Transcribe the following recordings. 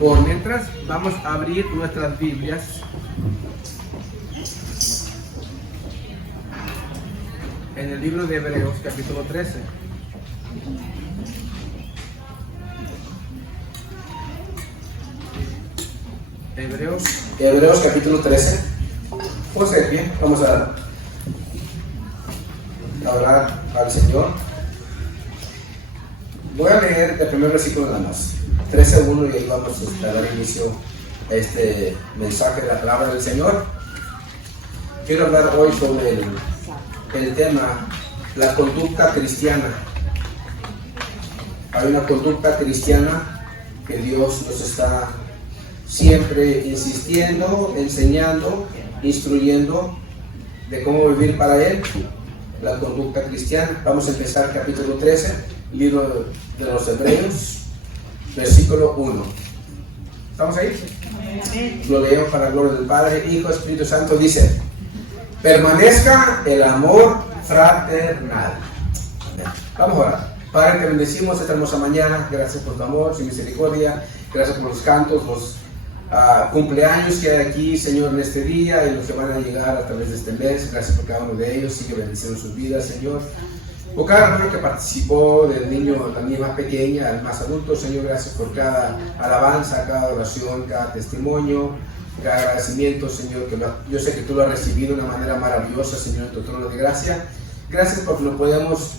Por mientras, vamos a abrir nuestras Biblias en el libro de Hebreos, capítulo 13. Hebreos capítulo 13. Pues bien, vamos a hablar al Señor. Voy a leer el primer versículo nada más, 13:1, y ahí vamos a dar inicio a este mensaje de la palabra del Señor. Quiero hablar hoy sobre el tema, la conducta cristiana. Hay una conducta cristiana que Dios nos está siempre insistiendo, enseñando, instruyendo de cómo vivir para Él, la conducta cristiana. Vamos a empezar capítulo 13, libro de los Hebreos, versículo 1. ¿Estamos ahí? Lo leo para la gloria del Padre, Hijo, Espíritu Santo. Dice: permanezca el amor fraternal. Vamos a orar. Padre, te bendecimos esta hermosa mañana. Gracias por tu amor, su misericordia. Gracias por los cantos, los cumpleaños que hay aquí, Señor, en este día, y los que van a llegar a través de este mes. Gracias por cada uno de ellos. Sigue bendiciendo sus vidas, Señor. Por cada hermano que participó, del niño, la niña más pequeña al más adulto, Señor, gracias por cada alabanza, cada oración, cada testimonio, cada agradecimiento, Señor, que yo sé que tú lo has recibido de una manera maravillosa, Señor, en tu trono de gracia. Gracias porque nos podemos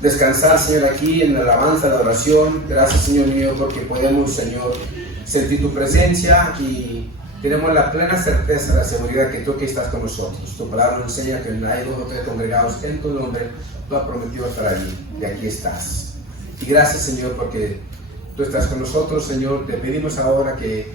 descansar, Señor, aquí en la alabanza, la oración. Gracias, Señor mío, porque podemos, Señor, sentir tu presencia y tenemos la plena certeza, la seguridad que tú aquí estás con nosotros. Tu palabra nos enseña que hay 2 o 3 congregados en tu nombre. Tú has prometido estar allí y aquí estás. Y gracias, Señor, porque tú estás con nosotros, Señor. Te pedimos ahora que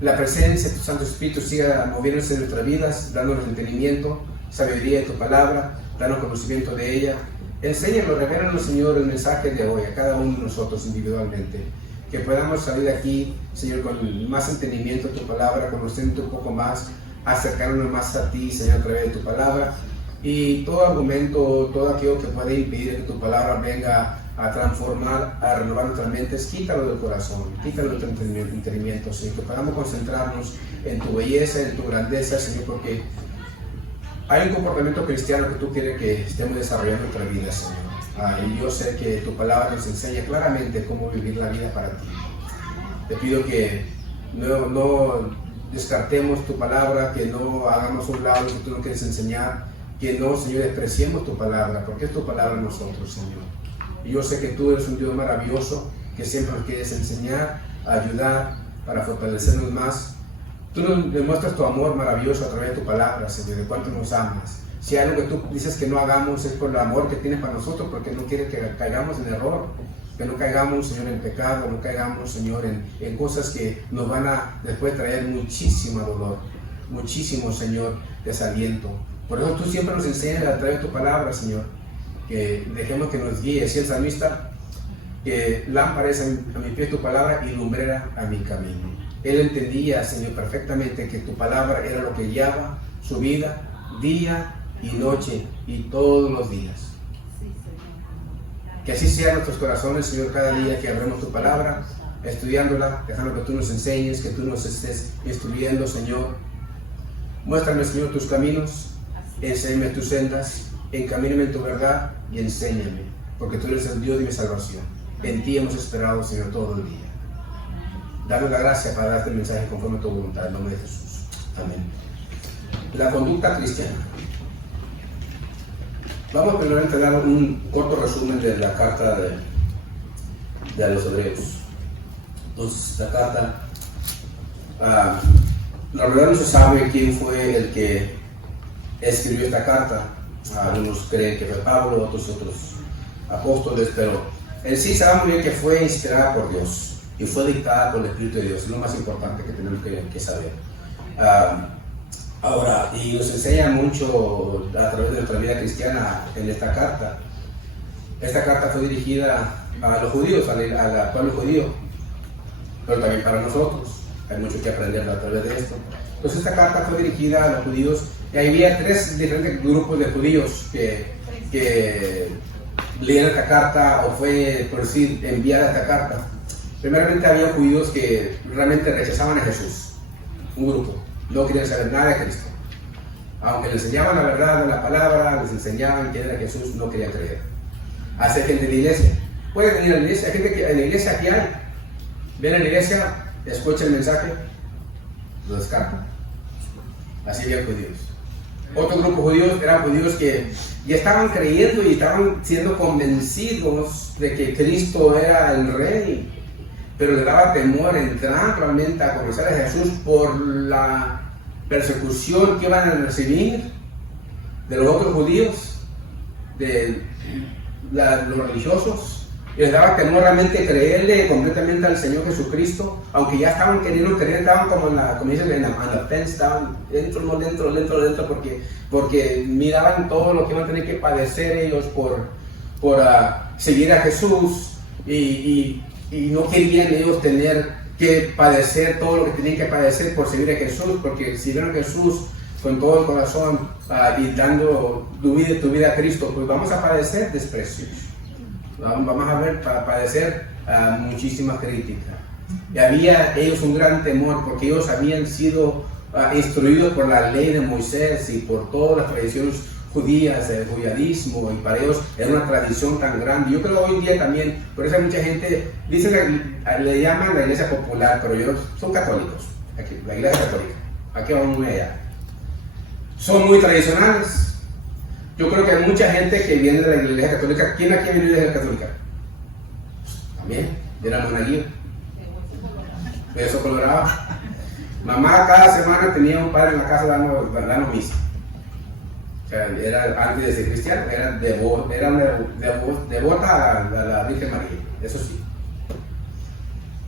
la presencia de tu Santo Espíritu siga moviéndose en nuestras vidas, dándonos entendimiento, sabiduría de tu palabra, dándonos conocimiento de ella. Enséñanos, revélanos, Señor, el mensaje de hoy a cada uno de nosotros individualmente. Que podamos salir de aquí, Señor, con más entendimiento de tu palabra, conociendo un poco más, acercarnos más a ti, Señor, a través de tu palabra. Y todo argumento, todo aquello que puede impedir que tu palabra venga a transformar, a renovar nuestras mentes, quítalo del corazón, quítalo de tu entendimiento, Señor. Que podamos concentrarnos en tu belleza, en tu grandeza, Señor, porque hay un comportamiento cristiano que tú quieres que estemos desarrollando en nuestra vida, Señor. Y yo sé que tu palabra nos enseña claramente cómo vivir la vida para ti. Te pido que no descartemos tu palabra, que no hagamos un lado lo que tú nos quieres enseñar, que no, Señor, despreciemos tu palabra, porque es tu palabra en nosotros, Señor. Y yo sé que tú eres un Dios maravilloso, que siempre nos quieres enseñar, ayudar, para fortalecernos más. Tú nos demuestras tu amor maravilloso a través de tu palabra, Señor, de cuánto nos amas. Si hay algo que tú dices que no hagamos es por el amor que tienes para nosotros, porque no quieres que caigamos en error, que no caigamos, Señor, en pecado, no caigamos, Señor, en cosas que nos van a después traer muchísimo dolor, muchísimo, Señor, desaliento. Por eso tú siempre nos enseñas a través de tu palabra, Señor, que dejemos que nos guíe. Si el salmista, que lámpara es a mi pie tu palabra y lumbrera a mi camino. Él entendía, Señor, perfectamente que tu palabra era lo que guiaba su vida día y noche y todos los días. Que así sean nuestros corazones, Señor, cada día que abramos tu palabra, estudiándola, dejando que tú nos enseñes, que tú nos estés instruyendo, Señor. Muéstrame, Señor, tus caminos, enséñame tus sendas, encamíname en tu verdad y enséñame, porque tú eres el Dios de mi salvación. En ti hemos esperado, Señor, todo el día. Danos la gracia para darte el mensaje conforme a tu voluntad, en nombre de Jesús. Amén. La conducta cristiana. Vamos primero a dar un corto resumen de la carta de los Hebreos. Entonces, esta carta, la verdad no se sabe quién fue el que escribió esta carta. Algunos creen que fue Pablo, otros apóstoles, pero en sí sabemos muy bien que fue inspirada por Dios y fue dictada por el Espíritu de Dios. Es lo más importante que tenemos que saber. Ahora, y nos enseña mucho a través de nuestra vida cristiana en esta carta. Esta carta fue dirigida a los judíos, al pueblo judío, pero también para nosotros. Hay mucho que aprender a través de esto. Entonces esta carta fue dirigida a los judíos y había 3 diferentes grupos de judíos que leían esta carta, o fue, por decir, enviada esta carta. Primeramente había judíos que realmente rechazaban a Jesús, un grupo, no querían saber nada de Cristo. Aunque les enseñaban la verdad de la palabra, les enseñaban quién era Jesús, no querían creer. Hace gente de la iglesia, pueden venir a la iglesia, hay gente que en la iglesia aquí hay, ven a la iglesia, escucha el mensaje, lo descartan. Así había judíos. Otro grupo de judíos eran judíos que ya estaban creyendo y estaban siendo convencidos de que Cristo era el rey, pero les daba temor entrar realmente a conocer a Jesús por la persecución que iban a recibir de los otros judíos, de los religiosos. Y les daba temor realmente creerle completamente al Señor Jesucristo, aunque ya estaban queriendo creer, estaban como dicen, en la fence, estaban dentro, porque miraban todo lo que iban a tener que padecer ellos por seguir a Jesús, y no querían ellos tener que padecer todo lo que tenían que padecer por seguir a Jesús, porque si vieron a Jesús con todo el corazón y dando tu vida a Cristo, pues vamos a padecer desprecios. Vamos a padecer muchísima crítica. Y había ellos un gran temor porque ellos habían sido instruidos por la ley de Moisés y por todas las tradiciones judías, el judaísmo, y para ellos era una tradición tan grande. Yo creo que hoy en día también, por eso hay mucha gente, dicen le llaman la iglesia popular, pero ellos son católicos, aquí, la iglesia católica, aquí vamos muy allá. Son muy tradicionales. Yo creo que hay mucha gente que viene de la iglesia católica. ¿Quién aquí viene de la iglesia católica? También, de la monaguillo. De eso Colorado. Mamá cada semana tenía un padre en la casa dando misa. O sea, era, antes de ser cristiano, era devota a la Virgen María. Eso sí.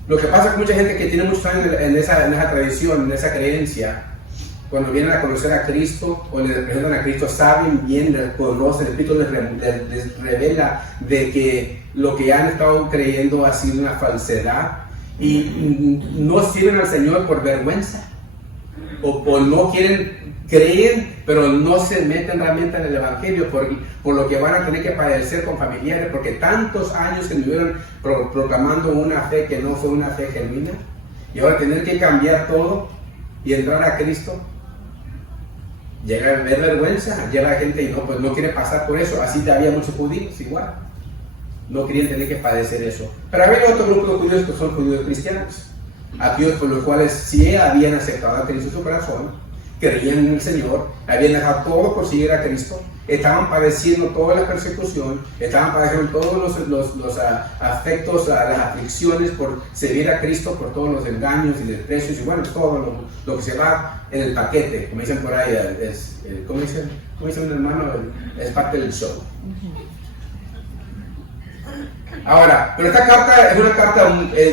Lo que pasa es que mucha gente que tiene muchos años en esa tradición, en esa creencia, cuando vienen a conocer a Cristo o le presentan a Cristo, saben bien, reconocen, el Espíritu les revela de que lo que han estado creyendo ha sido una falsedad y no sirven al Señor por vergüenza o no quieren creer, pero no se meten realmente en el Evangelio por lo que van a tener que padecer con familiares, porque tantos años que estuvieron proclamando una fe que no fue una fe genuina, y ahora tener que cambiar todo y entrar a Cristo. Llega a ver vergüenza, llega la gente y no quiere pasar por eso. Así había muchos judíos igual, no querían tener que padecer eso. Pero había otro grupo de judíos que son judíos cristianos, aquellos por los cuales sí habían aceptado a Cristo en su corazón, creían en el Señor, habían dejado todo por seguir a Cristo, estaban padeciendo toda la persecución, estaban padeciendo todos los afectos, las aflicciones por seguir a Cristo, por todos los engaños y desprecios, y bueno, todo lo que se va en el paquete, como dicen por ahí, ¿cómo dicen un hermano? Es parte del show. Ahora, pero esta carta es una carta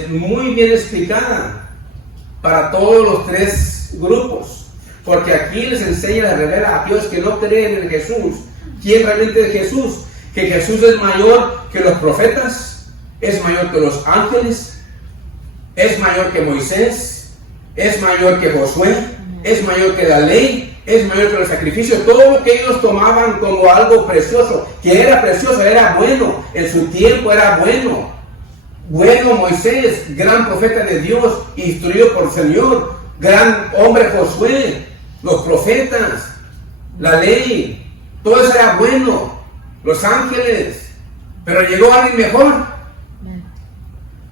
muy bien explicada para todos los tres grupos. Porque aquí les enseña, les revela a aquellos que no creen en Jesús, quién realmente es Jesús, que Jesús es mayor que los profetas, es mayor que los ángeles, es mayor que Moisés, es mayor que Josué, es mayor que la ley, es mayor que los sacrificios. Todo lo que ellos tomaban como algo precioso, que era precioso, era bueno, en su tiempo era bueno. Bueno Moisés, gran profeta de Dios, instruido por el Señor, gran hombre Josué, los profetas, la ley, todo eso era bueno, los ángeles, pero llegó alguien mejor,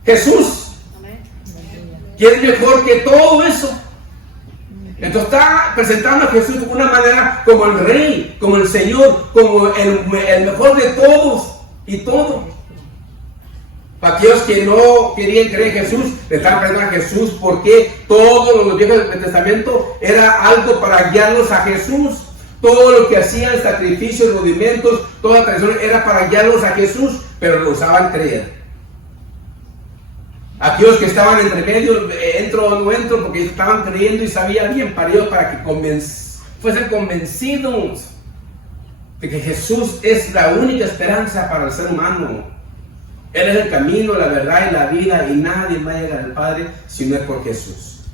Jesús, que es mejor que todo eso. Entonces está presentando a Jesús de una manera como el Rey, como el Señor, como el mejor de todos y todo. Para aquellos que no querían creer en Jesús, le estaban presentando a Jesús porque todo lo viejo del Testamento era algo para guiarlos a Jesús. Todo lo que hacían, sacrificios, rudimentos, toda la tradición era para guiarlos a Jesús, pero lo usaban creer. Aquellos que estaban entre medio, entro o no entro, porque estaban creyendo y sabían bien para ellos, para que fuesen convencidos de que Jesús es la única esperanza para el ser humano. Él es el camino, la verdad y la vida, y nadie va a llegar al Padre si no es por Jesús.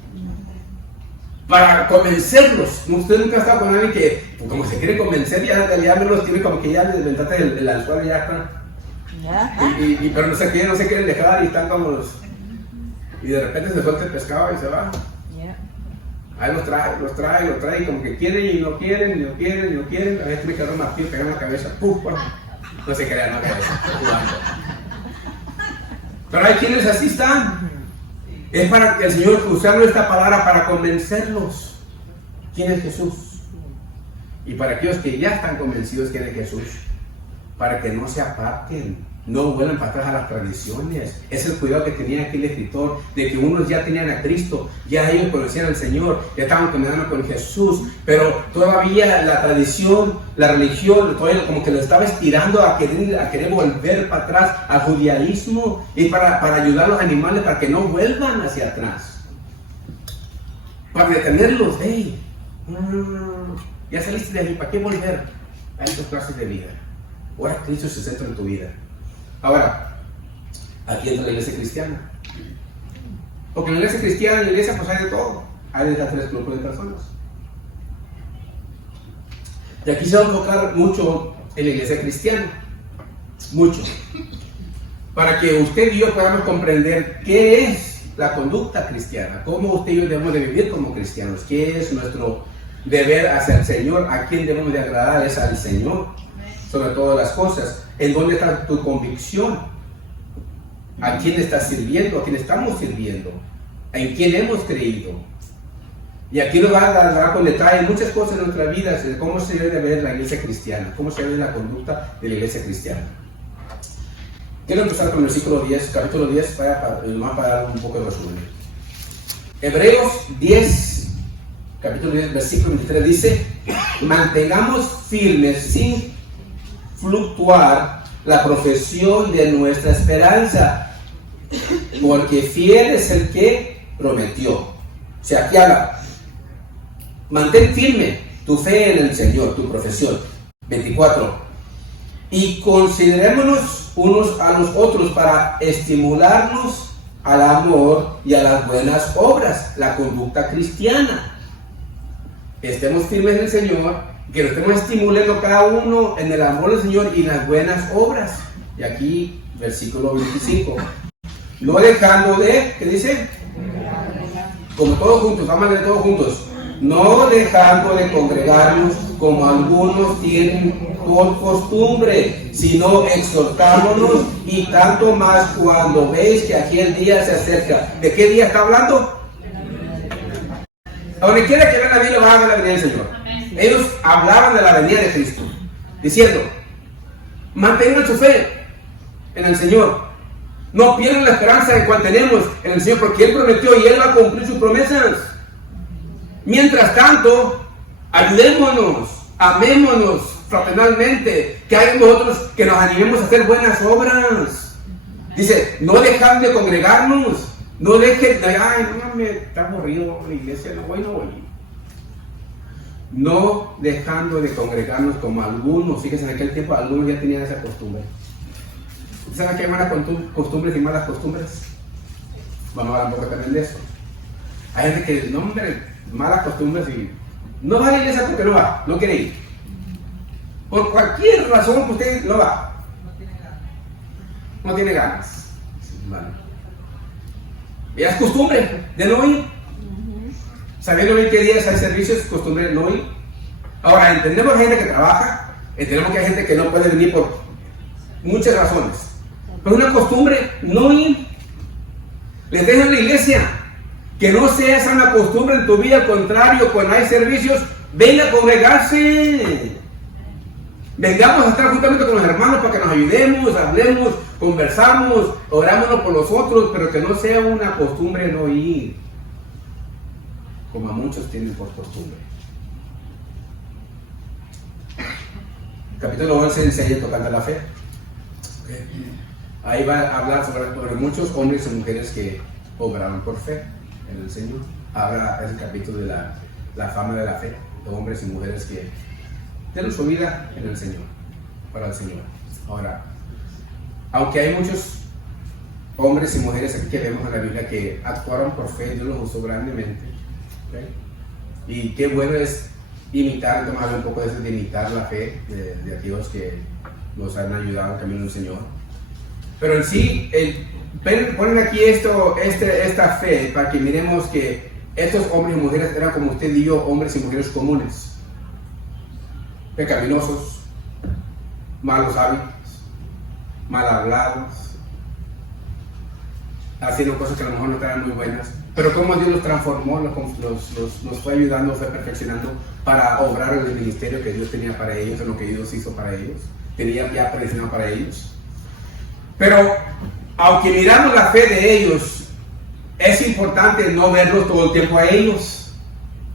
Para convencerlos. Usted nunca ha estado con alguien que, pues, como se quiere convencer, ya me los tiene como que ya les inventaste el anzuelo ya está. Pero no se quieren dejar y están como y de repente se suelta el pescado y se va. Ahí los trae, y como que quieren y no quieren, y no quieren, y no quieren. A veces tiene que dar un martillo, pegar en la cabeza, ¡puf! No se crean, no cabeza, jugando. Pero hay quienes así están. Es para que el Señor usando esta palabra para convencerlos. ¿Quién es Jesús? Y para aquellos que ya están convencidos quién es Jesús, para que no se aparten, no vuelvan para atrás a las tradiciones. Es el cuidado que tenía aquí el escritor, de que unos ya tenían a Cristo, ya ellos conocían al Señor, ya estaban caminando con Jesús, pero todavía la tradición, la religión, todavía como que lo estaba estirando a querer volver para atrás al judaísmo, y para ayudar a los animales para que no vuelvan hacia atrás, para detenerlos. Hey, ya saliste de ahí, ¿para qué volver a estas clases de vida? Ahora Cristo se centra en tu vida. Ahora, aquí entra la iglesia cristiana. Porque en la iglesia cristiana, en la iglesia pues hay de todo. Hay de tres grupos de personas. Y aquí se va a enfocar mucho en la iglesia cristiana. Mucho. Para que usted y yo podamos comprender qué es la conducta cristiana. Cómo usted y yo debemos de vivir como cristianos. Qué es nuestro deber hacia el Señor. A quién debemos de agradar es al Señor. Sobre todas las cosas. ¿En dónde está tu convicción? ¿A quién estás sirviendo? ¿A quién estamos sirviendo? ¿En quién hemos creído? Y aquí nos va a dar con detalle muchas cosas en nuestra vida, de cómo se debe ver la iglesia cristiana, cómo se ve la conducta de la iglesia cristiana. Quiero empezar con el versículo 10, capítulo 10, para dar un poco de resumen. Hebreos 10, capítulo 10, versículo 23 dice: mantengamos firmes sin fluctuar la profesión de nuestra esperanza, porque fiel es el que prometió. O sea, aquí habla, mantén firme tu fe en el Señor, tu profesión. 24. Y considerémonos unos a los otros para estimularnos al amor y a las buenas obras, la conducta cristiana. Estemos firmes en el Señor, que nos estemos estimulando cada uno en el amor del Señor y las buenas obras. Y aquí, versículo 25. No dejando de, ¿qué dice? Como todos juntos, vamos a leer todos juntos. No dejando de congregarnos como algunos tienen por costumbre, sino exhortándonos, y tanto más cuando veis que aquel día se acerca. ¿De qué día está hablando? A donde quiera que vean la Biblia van a ver la venida del Señor. Ellos hablaban de la venida de Cristo, diciendo: mantengan su fe en el Señor, no pierdan la esperanza en cual tenemos en el Señor, porque Él prometió y Él va a cumplir sus promesas. Mientras tanto, ayudémonos, amémonos fraternalmente, que hay nosotros que nos animemos a hacer buenas obras. Dice: no dejar de congregarnos, no dejen de, ay, no me está aburrido la iglesia, no voy. No dejando de congregarnos como algunos. Fíjense, en aquel tiempo algunos ya tenían esa costumbre. ¿Saben que hay malas costumbres y malas costumbres? Vamos a hablar un poco también de eso. Hay gente que, no hombre, malas costumbres y no va a la iglesia porque no va, no quiere ir. Por cualquier razón que usted no va. No tiene ganas. Vale. Y es costumbre de no ir. Sabiendo bien qué días hay servicios, es costumbre no ir. Ahora, entendemos que hay gente que trabaja, entendemos que hay gente que no puede venir por muchas razones. Pero es una costumbre no ir. Les dejan la iglesia. Que no sea esa una costumbre en tu vida, al contrario, cuando hay servicios, venga a congregarse. Vengamos a estar juntamente con los hermanos para que nos ayudemos, hablemos, conversamos, orámonos por los otros, pero que no sea una costumbre no ir, como a muchos tienen por costumbre. Capítulo 11 enseña tocando la fe. Ahí va a hablar sobre muchos hombres y mujeres que obraron por fe en el Señor. Habla el capítulo de la fama de la fe, de hombres y mujeres que dieron su vida en el Señor, para el Señor. Ahora, aunque hay muchos hombres y mujeres aquí que vemos en la Biblia que actuaron por fe, Dios los usó grandemente, ¿okay? Y qué bueno es imitar, tomar un poco de imitar la fe de aquellos que nos han ayudado en el camino del Señor. Pero en sí, Ponen aquí esta fe para que miremos que estos hombres y mujeres eran como usted y yo, hombres y mujeres comunes, pecaminosos, malos hábitos, mal hablados, haciendo cosas que a lo mejor no estaban muy buenas, pero como Dios los transformó, los fue ayudando, fue perfeccionando para obrar en el ministerio que Dios tenía para ellos, en lo que Dios hizo para ellos, tenía ya predestinado para ellos. Pero aunque miramos la fe de ellos, es importante no verlos todo el tiempo a ellos,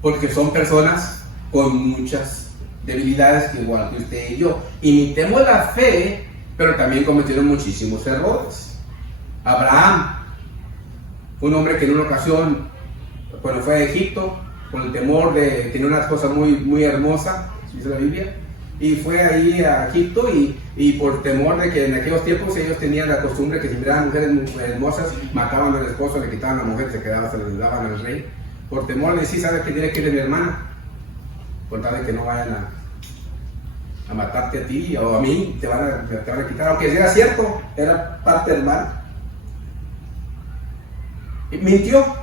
porque son personas con muchas debilidades igual que usted y yo. Imitemos la fe, pero también cometieron muchísimos errores. Abraham, un hombre que en una ocasión, cuando fue a Egipto, con el temor de tener una cosa muy hermosa, dice la Biblia, y fue ahí a Egipto y por temor de que en aquellos tiempos ellos tenían la costumbre que si miraban mujeres hermosas, mataban al esposo, le quitaban a la mujer, se le daban al rey, por temor de decir, ¿sabes qué tiene que ir de mi hermana? Por tal de que no vayan a matarte a ti o a mí, te van a quitar, aunque era cierto, era parte del mal. Y mintió.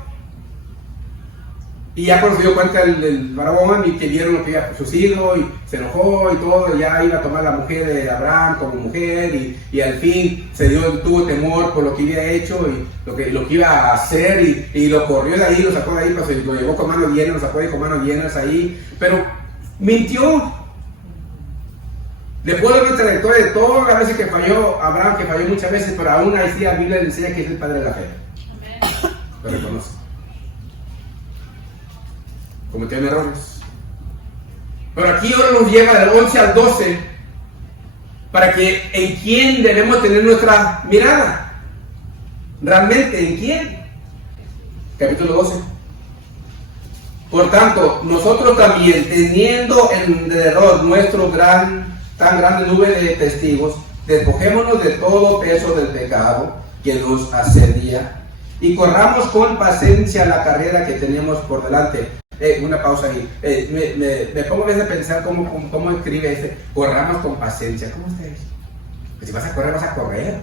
Y ya cuando se dio cuenta el varón y que vieron lo que había sucedido y se enojó y todo, ya iba a tomar la mujer de Abraham como mujer y al fin tuvo temor por lo que había hecho y lo que iba a hacer y lo corrió de ahí, lo sacó de ahí, pues, lo llevó con manos llenas, lo sacó de ahí con manos llenas ahí, pero mintió. Después de la trayectoria de todas las veces que falló Abraham, que falló muchas veces, pero aún ahí sí la Biblia le enseña que es el padre de la fe. Lo reconoce. Cometieron errores. Pero aquí ahora nos lleva del 11 al 12 para que en quién debemos tener nuestra mirada. ¿Realmente en quién? Capítulo 12. Por tanto, nosotros también, teniendo en derredor nuestro tan grande nube de testigos, despojémonos de todo peso del pecado que nos asedia y corramos con paciencia la carrera que tenemos por delante. Una pausa ahí. Me pongo a veces a pensar cómo escribe corramos con paciencia. ¿Cómo está eso? Pues si vas a correr, vas a correr.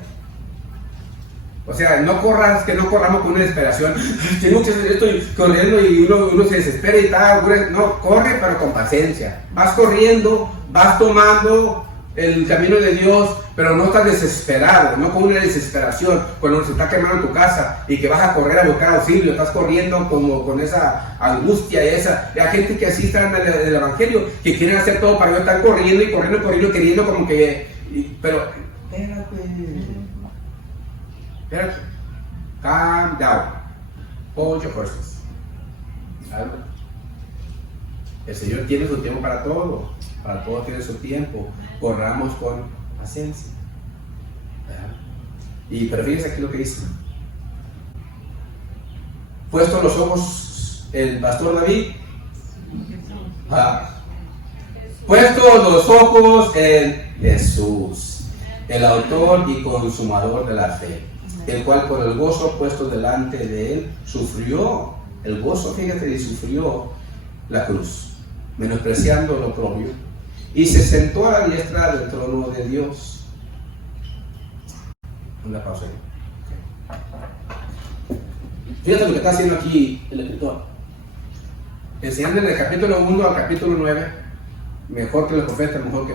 O sea, no corramos con una desesperación. Tengo que hacer esto corriendo y uno se desespera y tal. No, corre pero con paciencia. Vas corriendo, vas tomando el camino de Dios, pero no estás desesperado, no con una desesperación, cuando se está quemando tu casa y que vas a correr a buscar auxilio, estás corriendo como con esa angustia y esa. Hay gente que así está en el Evangelio, que quieren hacer todo para no estar corriendo y corriendo, queriendo como que... pero, espérate, calm down, hold your horses. El Señor tiene su tiempo para todo tiene su tiempo. Corramos con paciencia. Pero fíjense aquí lo que dice. Puesto los ojos el pastor David. Puesto los ojos en Jesús, el autor y consumador de la fe, el cual por el gozo puesto delante de él sufrió el gozo, fíjate, y sufrió la cruz, menospreciando lo propio, y se sentó a la diestra del trono de Dios. Una pausa ahí. Fíjate lo que está haciendo aquí el escritor. Enseñando en el capítulo 1 al capítulo 9, mejor que los profetas, mejor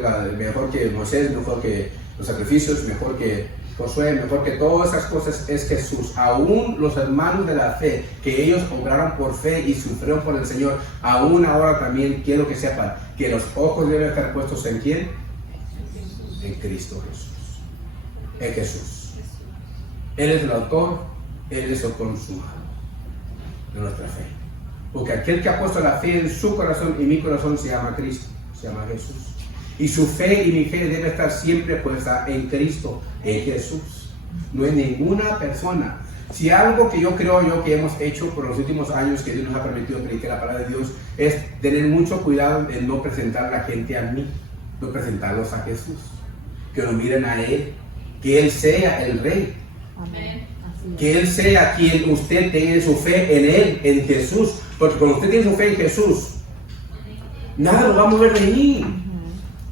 que Moisés, mejor que los sacrificios, mejor que Josué, mejor que todas esas cosas, es Jesús. Aún los hermanos de la fe, que ellos obraron por fe y sufrieron por el Señor, aún ahora también quiero que sepan que los ojos deben estar puestos ¿en quién? En Cristo Jesús. En Jesús. Él es el autor, Él es el consumador de nuestra fe. Porque aquel que ha puesto la fe en su corazón y mi corazón se llama Cristo, se llama Jesús. Y su fe y mi fe debe estar siempre puesta en Cristo, en Jesús, no en ninguna persona. Si algo que yo creo que hemos hecho por los últimos años que Dios nos ha permitido predicar la palabra de Dios es tener mucho cuidado en no presentar a la gente a mí, no presentarlos a Jesús, que lo miren a Él, que Él sea el Rey. Amén. Que Él sea quien usted tenga su fe en Él, en Jesús, porque cuando usted tiene su fe en Jesús, nada lo va a mover de ahí.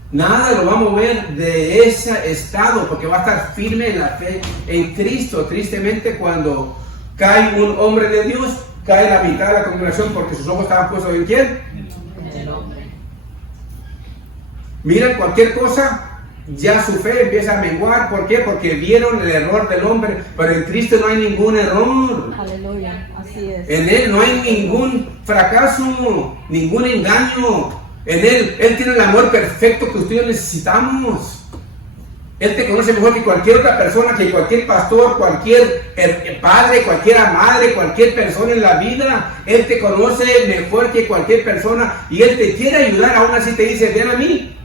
Nada lo va a mover de ese estado, porque va a estar firme en la fe en Cristo. Tristemente, cuando cae un hombre de Dios, cae la mitad de la congregación porque sus ojos estaban puestos en ¿quién? En el hombre. Miren, cualquier cosa, ya su fe empieza a menguar. ¿Por qué? Porque vieron el error del hombre, pero en Cristo no hay ningún error. Aleluya, así es. En Él no hay ningún fracaso, ningún engaño. En Él tiene el amor perfecto que ustedes necesitamos. Él te conoce mejor que cualquier otra persona, que cualquier pastor, cualquier padre, cualquier madre, cualquier persona en la vida. Él te conoce mejor que cualquier persona y Él te quiere ayudar. Aún así te dice, ven a mí.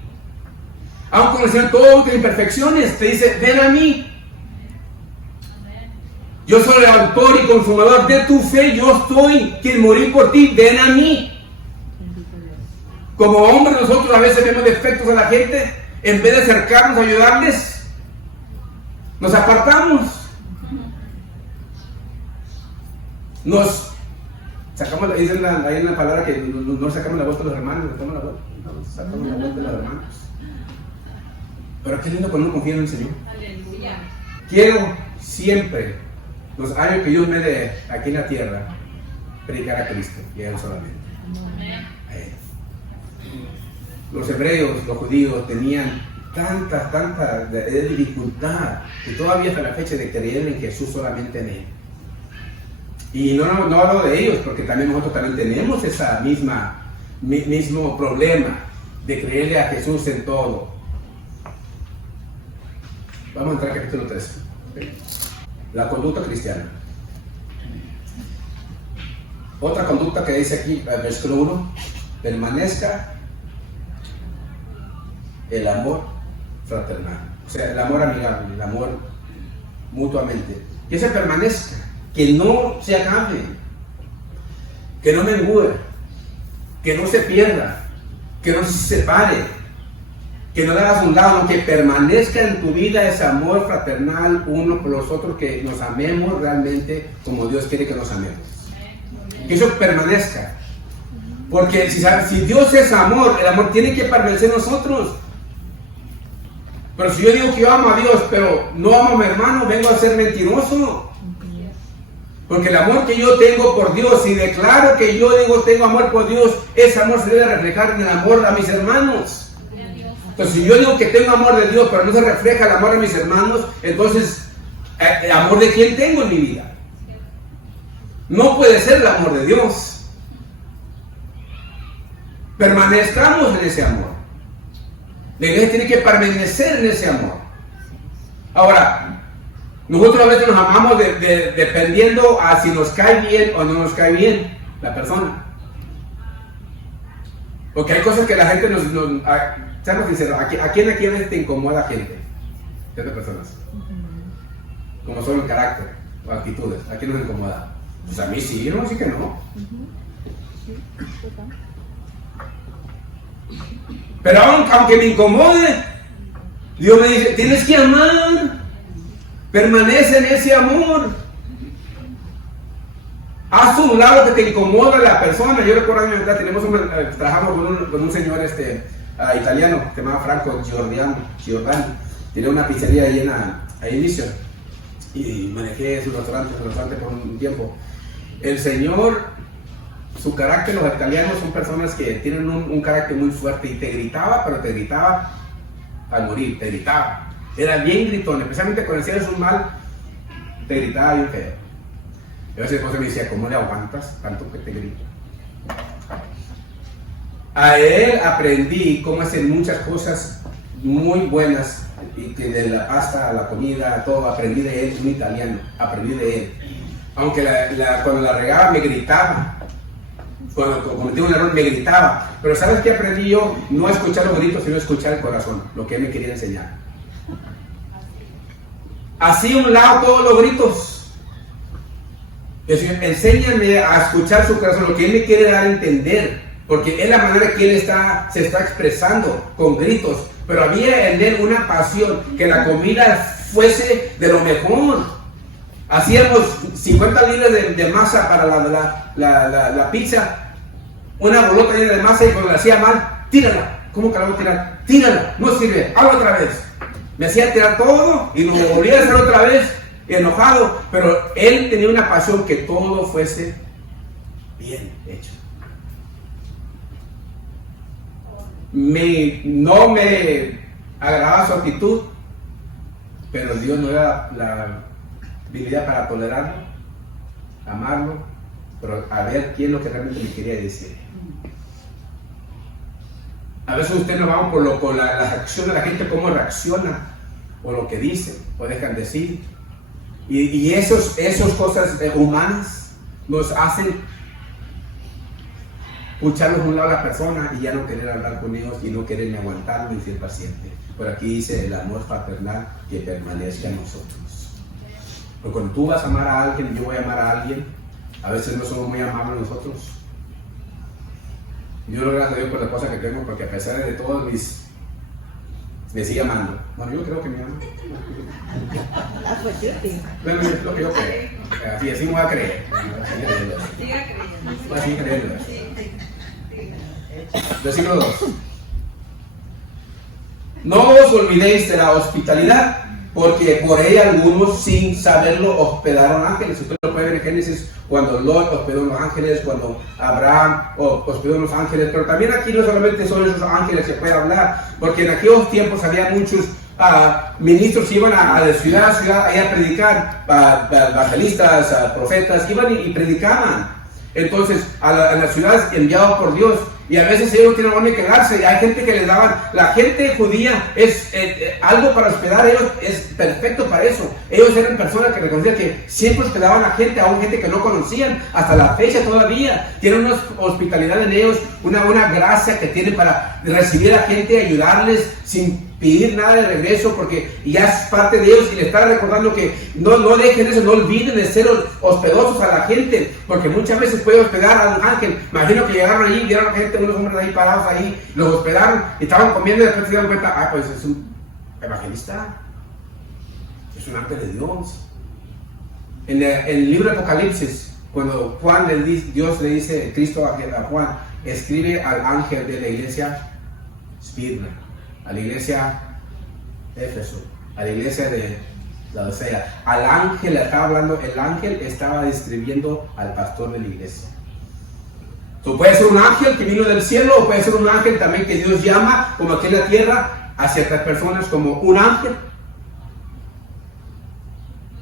Aún conociendo todas tus imperfecciones, te dice, ven a mí. Yo soy el autor y consumador de tu fe. Yo estoy quien morí por ti. Ven a mí. Como hombres nosotros a veces vemos defectos a la gente, en vez de acercarnos a ayudarles, nos apartamos. Nos sacamos, dicen ahí en la palabra que no sacamos la vuelta de los hermanos, sacamos la vuelta de los hermanos. Pero qué lindo cuando uno confía en el Señor. Aleluya. Quiero siempre, los años que Dios me dé aquí en la tierra, predicar a Cristo y a Él solamente. A Él. Los hebreos, los judíos tenían tanta dificultad y todavía hasta la fecha de creer en Jesús solamente en Él. Y no hablo de ellos, porque también nosotros también tenemos esa mismo problema de creerle a Jesús en todo. Vamos a entrar al capítulo 3. La conducta cristiana. Otra conducta que dice aquí, versículo 1, permanezca el amor fraternal, o sea, el amor amigable, el amor mutuamente, que se permanezca, que no se acabe, que no mengue, que no se pierda, que no se separe, que no le hagas un lado, que permanezca en tu vida ese amor fraternal uno por los otros, que nos amemos realmente como Dios quiere que nos amemos, que eso permanezca, porque si Dios es amor, el amor tiene que permanecer en nosotros. Pero si yo digo que yo amo a Dios, pero no amo a mi hermano, vengo a ser mentiroso. Porque el amor que yo tengo por Dios, si declaro que yo tengo amor por Dios, ese amor se debe reflejar en el amor a mis hermanos. Entonces, si yo digo que tengo amor de Dios, pero no se refleja el amor a mis hermanos, entonces, ¿el amor de quién tengo en mi vida? No puede ser el amor de Dios. Permanezcamos en ese amor. La iglesia tiene que permanecer en ese amor. Ahora, nosotros a veces nos amamos dependiendo a si nos cae bien o no nos cae bien la persona. Porque hay cosas que la gente seamos sinceros, ¿a quién aquí a veces te incomoda gente? ¿Qué otras personas? Como son el carácter o actitudes, ¿a quién nos incomoda? Pues a mí sí, yo no sé que no. Pero aunque me incomode, Dios me dice, tienes que amar, permanece en ese amor. Haz un lado que te incomoda la persona. Yo recuerdo años atrás, trabajamos con un señor italiano, que se llama Franco Giordani. Tiene una pizzería ahí en Mission. Y manejé su restaurante por un tiempo. El señor, su carácter, los italianos son personas que tienen un carácter muy fuerte y te gritaba, pero te gritaba al morir, te gritaba. Era bien gritón, especialmente cuando hacías un mal, te gritaba bien feo. Y a veces mi esposa me decía, ¿cómo le aguantas tanto que te grita? A él aprendí cómo hacer muchas cosas muy buenas, y que de la pasta a la comida, todo, aprendí de él, un italiano, aprendí de él. Aunque cuando la regaba me gritaba. Cuando cometí un error me gritaba, pero ¿sabes qué aprendí yo? No a escuchar los gritos, sino a escuchar el corazón, lo que él me quería enseñar. Así a un lado todos los gritos. El Señor, enséñame a escuchar su corazón, lo que él me quiere dar a entender, porque es la manera que él se está expresando con gritos, pero había en él una pasión, que la comida fuese de lo mejor. Hacíamos 50 libras de masa para la pizza, una bolota llena de masa, y cuando la hacía mal, tírala. ¿Cómo que la voy a tirar? Tírala, no sirve, hazlo otra vez. Me hacía tirar todo y lo volvía a hacer otra vez, enojado, pero él tenía una pasión que todo fuese bien hecho. No me agradaba su actitud, pero Dios no era la habilidad para tolerarlo, amarlo, pero a ver quién es lo que realmente me quería decir. A veces ustedes nos vamos por las acciones de la gente, cómo reacciona, o lo que dicen, o dejan decir. Y esas cosas humanas nos hacen escucharlos a un lado a la persona y ya no querer hablar con ellos y no querer ni aguantarlo y ser paciente. Por aquí dice el amor fraternal que permanezca en nosotros. Porque cuando tú vas a amar a alguien y yo voy a amar a alguien, a veces no somos muy amables nosotros. Yo lo gracias a Dios por la cosa que tengo, porque a pesar de todo me sigue amando. Bueno, yo creo que me ama. Bueno, es lo que yo creo. Así me voy a creer. Así creyendo. Versículo 2. No os olvidéis de la hospitalidad, porque por ella algunos sin saberlo hospedaron ángeles. Usted lo puede ver en Génesis, cuando Lot hospedó los ángeles, cuando Abraham hospedó los ángeles, pero también aquí no solamente son esos ángeles que puede hablar, porque en aquellos tiempos había muchos ministros que iban de ciudad a ciudad a predicar, evangelistas, profetas, iban y predicaban. Entonces, a las ciudades enviados por Dios, y a veces ellos tienen donde quedarse, y hay gente que les daban, la gente judía es algo para hospedar, ellos es perfecto para eso. Ellos eran personas que reconocían que siempre hospedaban a gente, aún gente que no conocían, hasta la fecha todavía, tienen una hospitalidad en ellos, una gracia que tienen para recibir a gente, ayudarles sin pedir nada de regreso, porque ya es parte de ellos, y les está recordando que no dejen eso, no olviden de ser hospedosos a la gente, porque muchas veces puede hospedar a un ángel. Imagino que llegaron allí, vieron a la gente, unos hombres ahí parados ahí, los hospedaron y estaban comiendo, y después se dieron cuenta, pues es un evangelista, es un ángel de Dios. En el libro de Apocalipsis, cuando Dios le dice, Cristo a Juan, escribe al ángel de la iglesia Esmirna, a la iglesia de Éfeso, a la iglesia de Laodicea. Al ángel le estaba hablando, el ángel estaba describiendo al pastor de la iglesia. Tú puedes ser un ángel que vino del cielo, o puede ser un ángel también que Dios llama, como aquí en la tierra, a ciertas personas como un ángel.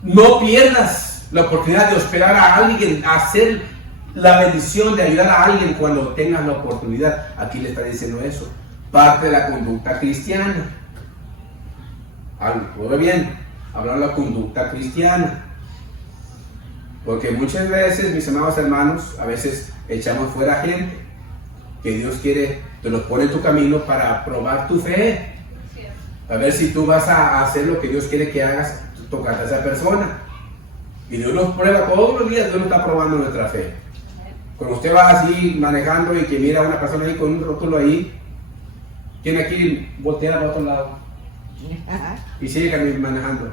No pierdas la oportunidad de hospedar a alguien, hacer la bendición de ayudar a alguien cuando tengas la oportunidad. Aquí le está diciendo eso. Parte de la conducta cristiana. Muy bien, hablar de la conducta cristiana. Porque muchas veces, mis amados hermanos, a veces echamos fuera gente que Dios quiere, te los pone en tu camino para probar tu fe. A ver si tú vas a hacer lo que Dios quiere que hagas, tocarte a esa persona. Y Dios nos prueba todos los días, Dios nos está probando nuestra fe. Cuando usted va así manejando y que mira a una persona ahí con un rótulo ahí, ¿quién aquí voltea para otro lado? Y sigue manejando.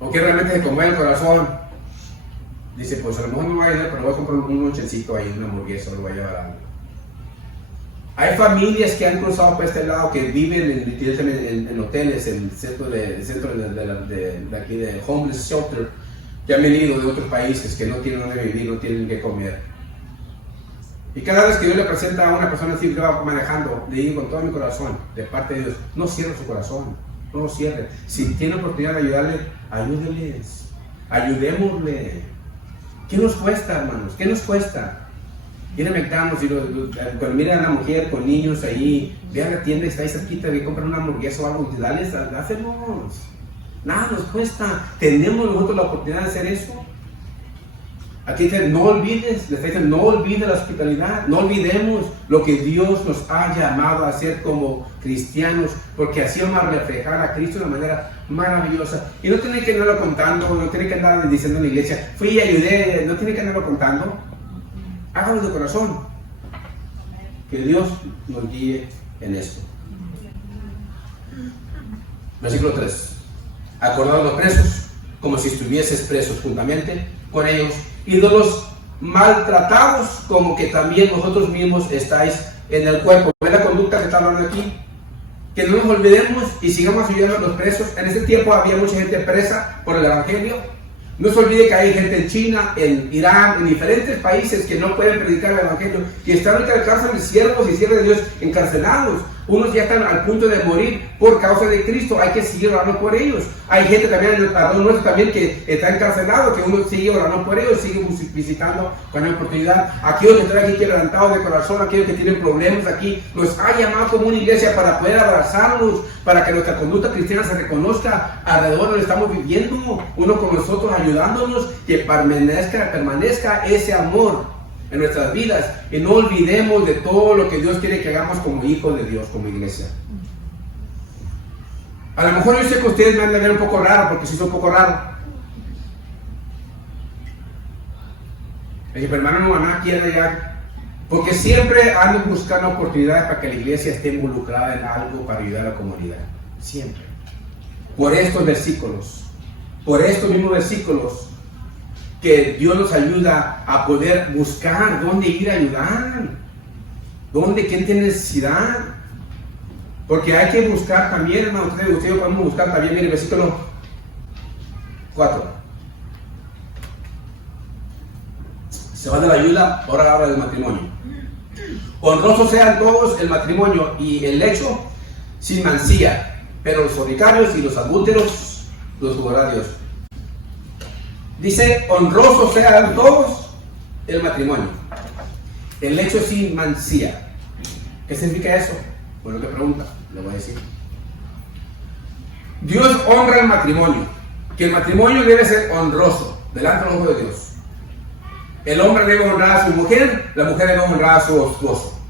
¿O que realmente se conmueve el corazón? Dice, pues a lo mejor no voy a ir, pero voy a comprar un lonchecito ahí, una hamburguesa, lo voy a llevar algo. Hay familias que han cruzado por este lado, que viven en hoteles, en el centro de aquí de homeless shelter, que han venido de otros países, que no tienen dónde vivir, no tienen qué comer. Y cada vez que Dios le presenta a una persona así que va manejando, le digo con todo mi corazón, de parte de Dios, no cierre su corazón, no lo cierre. Si tiene oportunidad de ayudarle, ayúdenles, ayudémosle. ¿Qué nos cuesta, hermanos? ¿Qué nos cuesta? Ir a McDonald's y cuando miran a una mujer con niños ahí, vean la tienda, está ahí cerquita, ve a comprar una hamburguesa o algo, dásemos. Nada nos cuesta. Tenemos nosotros la oportunidad de hacer eso. Aquí dice, no olvides, les dicen, no olvides la hospitalidad, no olvidemos lo que Dios nos ha llamado a hacer como cristianos, porque así vamos a reflejar a Cristo de una manera maravillosa. Y no tienen que andarlo contando, no tienen que andar diciendo en la iglesia, fui y ayudé, no tienen que andarlo contando. Hágalo de corazón. Que Dios nos guíe en esto. Versículo 3. Acordaos los presos, como si estuvieses presos juntamente con ellos, y de los maltratados, como que también vosotros mismos estáis en el cuerpo. ¿Ve la conducta que está hablando aquí? Que no nos olvidemos y sigamos ayudando a los presos. En ese tiempo había mucha gente presa por el Evangelio. No se olvide que hay gente en China, en Irán, en diferentes países que no pueden predicar el Evangelio y están ahorita en cárcel de siervos y siervas de Dios encarcelados. Unos ya están al punto de morir por causa de Cristo. Hay que seguir orando por ellos. Hay gente también en el perdón nuestro también que está encarcelado, que uno sigue orando por ellos, sigue visitando con la oportunidad. Aquellos que están aquí quebrantados de corazón, aquellos que tienen problemas aquí, nos ha llamado como una iglesia para poder abrazarnos, para que nuestra conducta cristiana se reconozca alrededor de donde estamos viviendo, uno con nosotros ayudándonos, que permanezca ese amor en nuestras vidas y no olvidemos de todo lo que Dios quiere que hagamos como hijos de Dios, como iglesia. A lo mejor yo sé que ustedes me han de ver un poco raro, porque sí soy un poco raro. Pero hermano, no van a quiere llegar, porque siempre ando buscando oportunidades para que la iglesia esté involucrada en algo para ayudar a la comunidad. Siempre. Por estos versículos, que Dios nos ayuda a poder buscar dónde ir a ayudar, quién tiene necesidad, porque hay que buscar también, hermano, ustedes podemos buscar también en el versículo 4. Se va de la ayuda, ahora habla del matrimonio. Honrosos sean todos el matrimonio y el lecho sin mancilla, pero los fornicarios y los adúlteros los juzgará Dios. Dice, honrosos sean todos el matrimonio. El lecho sin mancilla. ¿Qué significa eso? Bueno, te pregunta, le voy a decir. Dios honra el matrimonio. Que el matrimonio debe ser honroso delante de los ojos de Dios. El hombre debe honrar a su mujer, la mujer debe honrar a su esposo.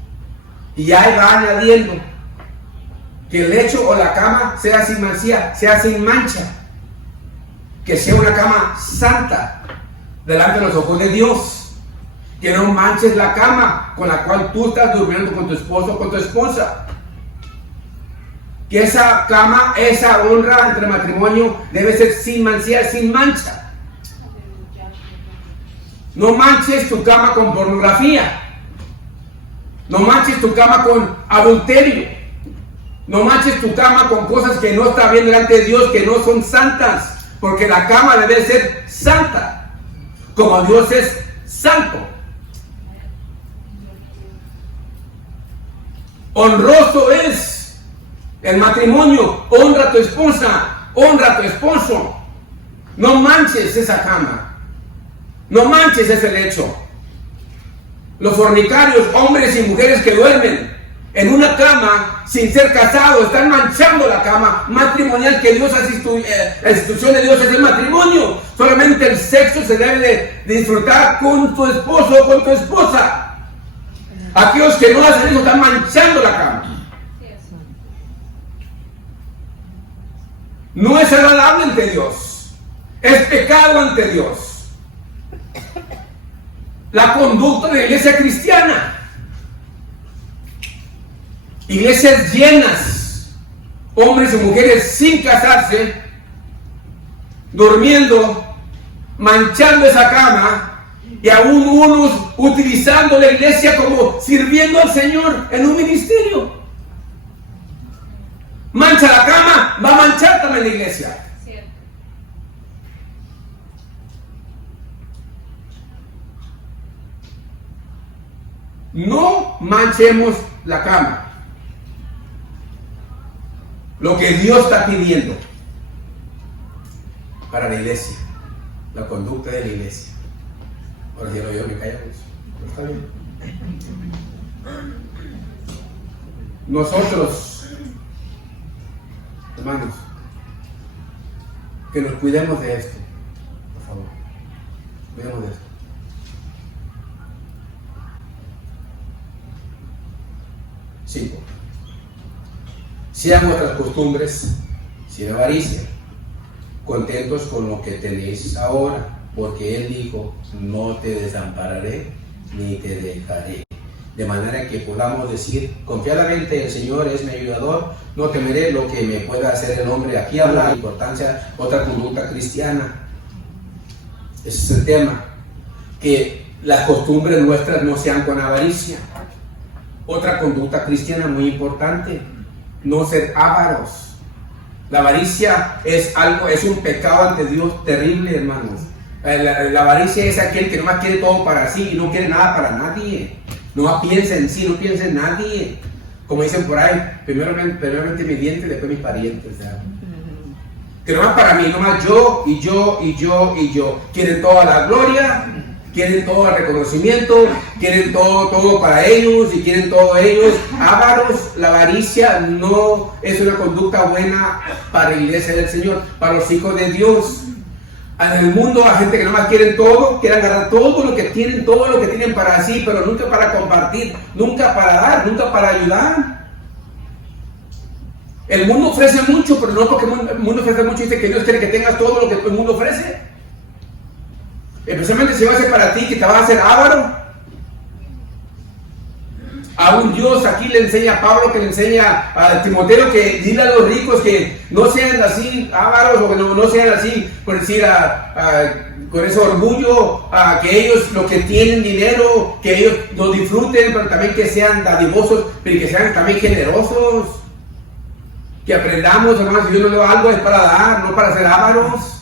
Y ahí va añadiendo que el lecho o la cama sea sin mancilla, sea sin mancha. Que sea una cama santa delante de los ojos de Dios. Que no manches la cama con la cual tú estás durmiendo con tu esposo o con tu esposa. Que esa cama, esa honra entre matrimonio debe ser sin mancilla, sin mancha. No manches tu cama con pornografía. No manches tu cama con adulterio. No manches tu cama con cosas que no están bien delante de Dios, que no son santas. Porque la cama debe ser santa, como Dios es santo. Honroso es el matrimonio. Honra a tu esposa, honra a tu esposo. No manches esa cama. No manches ese lecho. Los fornicarios, hombres y mujeres que duermen en una cama sin ser casados, están manchando la cama matrimonial que Dios hace, la institución de Dios es el matrimonio. Solamente el sexo se debe de disfrutar con tu esposo o con tu esposa. Aquellos que no hacen eso están manchando la cama. No es agradable ante Dios, es pecado ante Dios. La conducta de la iglesia cristiana. Iglesias llenas, hombres y mujeres sin casarse, durmiendo, manchando esa cama, y aún unos utilizando la iglesia como sirviendo al Señor en un ministerio. Mancha la cama, va a manchar también la iglesia. No manchemos la cama. Lo que Dios está pidiendo para la iglesia, la conducta de la iglesia. Ahora si yo me callo, pues está bien. Nosotros, hermanos, que nos cuidemos de esto, por favor. Cuidemos de esto. Cinco. Sean vuestras costumbres sin avaricia, contentos con lo que tenéis ahora, porque Él dijo, no te desampararé ni te dejaré. De manera que podamos decir confiadamente, el Señor es mi ayudador, no temeré lo que me pueda hacer el hombre. Aquí habla de importancia, otra conducta cristiana. Ese es el tema, que las costumbres nuestras no sean con avaricia. Otra conducta cristiana muy importante, no ser ávaros. La avaricia es un pecado ante Dios terrible, hermanos. La avaricia es aquel que nomás quiere todo para sí y no quiere nada para nadie. Nomás piensa en sí, no piensa en nadie. Como dicen por ahí, primeramente mis dientes, después mis parientes, ¿sabes? Que nomás para mí, nomás yo y yo y yo y yo. Quieren toda la gloria, quieren todo el reconocimiento, quieren todo para ellos y quieren todo ellos. Ávaros, la avaricia no es una conducta buena para la iglesia del Señor, para los hijos de Dios. En el mundo hay gente que nomás quieren todo, quieren agarrar todo lo que tienen para sí, pero nunca para compartir, nunca para dar, nunca para ayudar. El mundo ofrece mucho, pero no porque el mundo ofrece mucho dice que Dios quiere que tengas todo lo que el mundo ofrece. Especialmente si va a ser para ti, que te va a hacer avaro. A un Dios aquí le enseña a Pablo, que le enseña a Timoteo que dile a los ricos que no sean así ávaros o que no sean así, por decir, con ese orgullo, que ellos lo que tienen dinero, que ellos lo disfruten, pero también que sean dadivosos, pero que sean también generosos. Que aprendamos, hermanos, si yo no le doy algo es para dar, no para ser ávaros.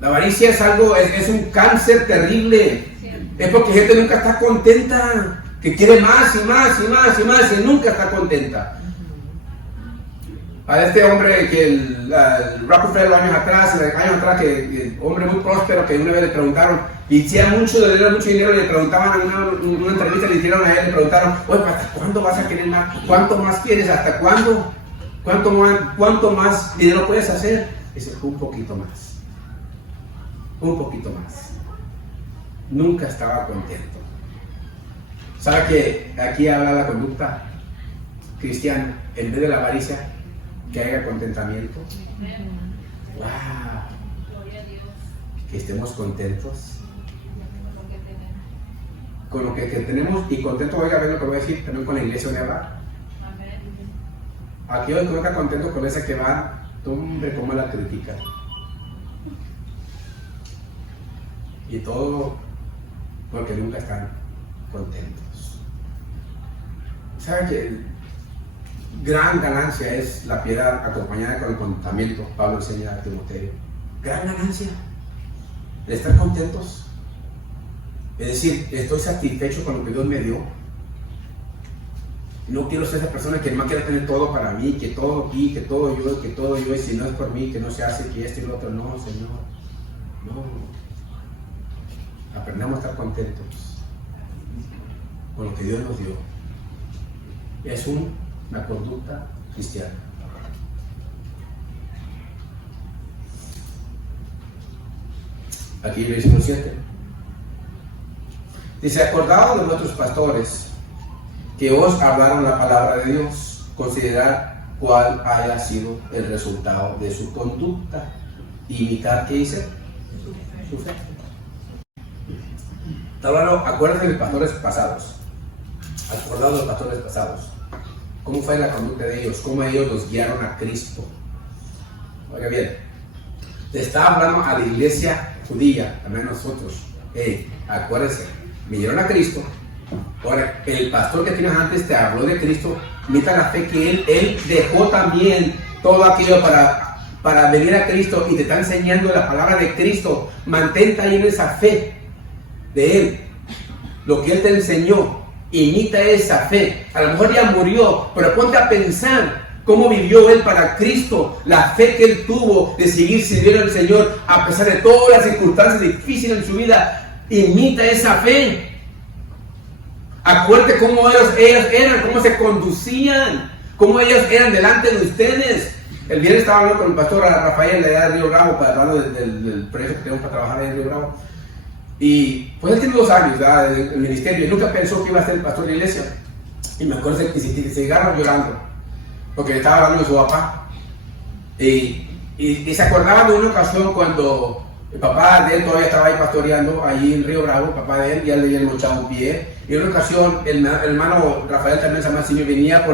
La avaricia es algo, es un cáncer terrible. Es porque gente nunca está contenta, que quiere más y más y más y más y nunca está contenta. A este hombre que el Rockefeller años atrás, que hombre muy próspero, que una vez le preguntaron, y hacía mucho dinero, le preguntaban en una entrevista, le hicieron a él, le preguntaron, oye, ¿hasta cuándo vas a querer más? ¿Cuánto más quieres? ¿Hasta cuándo? ¿Cuánto más dinero puedes hacer? Dice, un poquito más. Un poquito más. Nunca estaba contento. ¿Sabe que aquí habla la conducta cristiana? En vez de la avaricia, que haya contentamiento. ¡Wow! Que estemos contentos con lo que tenemos y contento. Oiga, ven lo que voy a decir también con la iglesia donde va. Aquí hoy no está contento con esa que va, hombre, cómo la critica. Y todo porque nunca están contentos. ¿Sabe que gran ganancia es la piedad acompañada con el contentamiento? Pablo enseña a Timoteo. Gran ganancia. ¿De estar contentos? Es decir, estoy satisfecho con lo que Dios me dio. No quiero ser esa persona que no quiere tener todo para mí, que todo aquí, que todo yo, y si no es por mí, que no se hace, que esto y lo otro. No, Señor. No. Aprendamos a estar contentos con lo que Dios nos dio. Es una conducta cristiana. Aquí el versículo 7. Dice, acordaos de vuestros pastores que os hablaron la palabra de Dios, considerad cuál haya sido el resultado de su conducta. Imitar, ¿qué dice? Su fe. Acuérdense de los pastores pasados. Acordaos de los pastores pasados. ¿Cómo fue la conducta de ellos? ¿Cómo ellos los guiaron a Cristo? Oiga bien, le estaba hablando a la iglesia judía, también a nosotros. Acuérdense, vinieron a Cristo. Ahora, el pastor que tienes antes te habló de Cristo. Mira la fe que él dejó también todo aquello para venir a Cristo y te está enseñando la palabra de Cristo. Mantente ahí en esa fe de Él. Lo que Él te enseñó, imita esa fe. A lo mejor ya murió, pero ponte a pensar cómo vivió Él para Cristo, la fe que Él tuvo de seguir sirviendo al Señor a pesar de todas las circunstancias difíciles en su vida. Imita esa fe. Acuérdate cómo ellos eran, cómo se conducían, cómo ellos eran delante de ustedes. El viernes estaba hablando con el pastor Rafael de allá de Río Bravo, hablando del proyecto que tenemos para trabajar en Río Bravo. Y pues él tiene 2 años del ministerio y nunca pensó que iba a ser el pastor de la iglesia. Y me acuerdo que se llegaron llorando porque le estaba hablando de su papá. Y se acordaban de una ocasión cuando el papá de él todavía estaba ahí pastoreando, allí en Río Bravo, el papá de él, ya le habían mochado un pie. Y en una ocasión, el hermano Rafael también se llama así, venía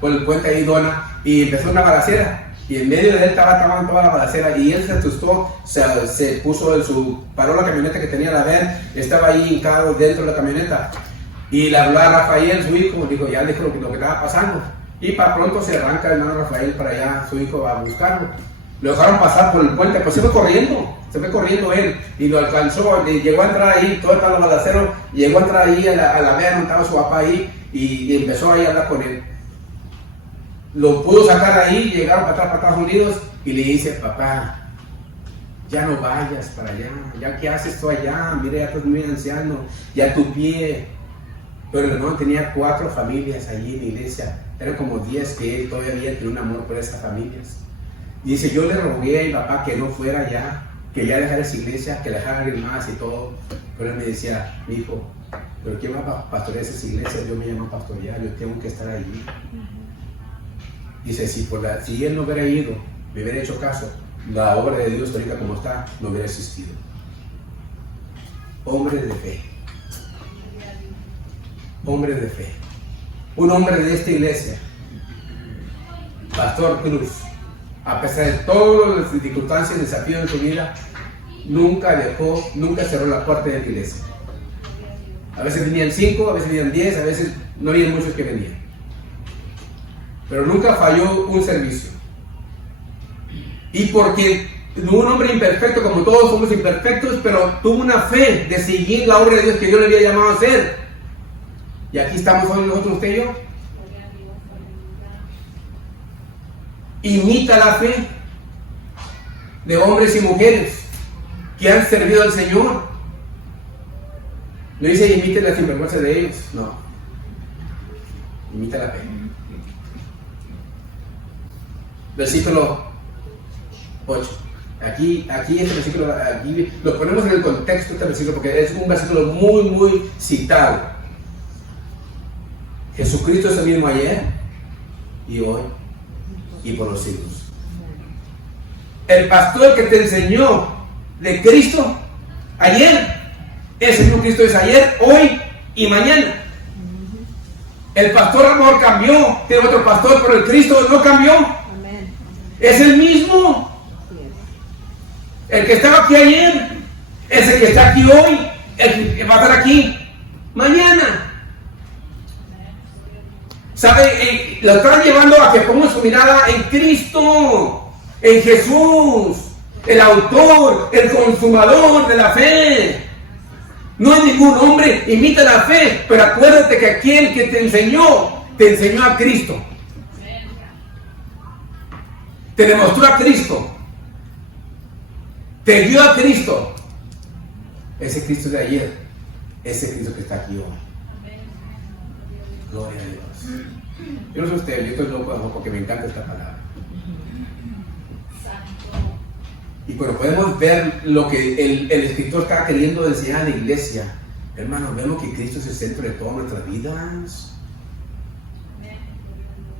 por el puente ahí, Dona, y empezó una balacera. Y en medio de él estaba toda la balacera y él se asustó, se puso paró la camioneta que tenía la van, estaba ahí hincado dentro de la camioneta. Y le habló a Rafael, su hijo, dijo, ya le dijo lo que estaba pasando. Y para pronto se arranca el hermano Rafael para allá, su hijo va a buscarlo. Lo dejaron pasar por el puente, pues se fue corriendo él, y lo alcanzó, llegó a entrar ahí, todo estaba los balaceros, llegó a entrar ahí a la vea donde estaba su papá ahí, y empezó ahí a hablar con él. Lo pudo sacar de ahí, llegaron para atrás, para Estados Unidos, y le dice, papá, ya no vayas para allá, ya qué haces tú allá, mira, ya estás muy anciano, ya tu pie. Pero el hermano tenía 4 familias allí en la iglesia, eran como 10 que él todavía tenía un amor por esas familias. Y dice, yo le rogué a mi papá que no fuera allá, que ya dejara esa iglesia, que la dejara alguien más y todo. Pero él me decía, mi hijo, pero ¿quién va a pastorear esas iglesias? Dios me llama a pastorear, yo tengo que estar allí. Dice, si él no hubiera ido, me hubiera hecho caso, la obra de Dios ahorita como está, no hubiera existido. Hombre de fe. Hombre de fe. Un hombre de esta iglesia, Pastor Cruz, a pesar de todas las circunstancias y desafíos de su vida, nunca cerró la puerta de la iglesia. A veces venían 5, a veces venían 10, a veces no había muchos que venían. Pero nunca falló un servicio. Y porque un hombre imperfecto, como todos somos imperfectos, pero tuvo una fe de seguir la obra de Dios que Dios le había llamado a hacer. Y aquí estamos hoy nosotros, usted y yo. Imita la fe de hombres y mujeres que han servido al Señor. No dice imite las sinvergüenzas de ellos, no. Imita la fe. Versículo 8. Aquí este versículo, aquí lo ponemos en el contexto de este versículo porque es un versículo muy, muy citado. Jesucristo es el mismo ayer y hoy y por los siglos. El pastor que te enseñó de Cristo ayer, ese mismo Cristo es ayer, hoy y mañana. El pastor a lo mejor cambió, tiene otro pastor, pero el Cristo no cambió. Amén. Es el mismo. El que estaba aquí ayer es el que está aquí hoy, el que va a estar aquí mañana. ¿Sabe? Lo están llevando a que ponga su mirada en Cristo, en Jesús, el autor, el consumador de la fe. No hay ningún hombre, imita la fe, pero acuérdate que aquel que te enseñó a Cristo. Te demostró a Cristo. Te dio a Cristo. Ese Cristo de ayer, ese Cristo que está aquí hoy. Gloria a Dios. Yo no sé usted, yo estoy loco porque me encanta esta palabra. Y cuando podemos ver lo que el escritor está queriendo enseñar a la iglesia, hermanos, vemos que Cristo es el centro de todas nuestras vidas.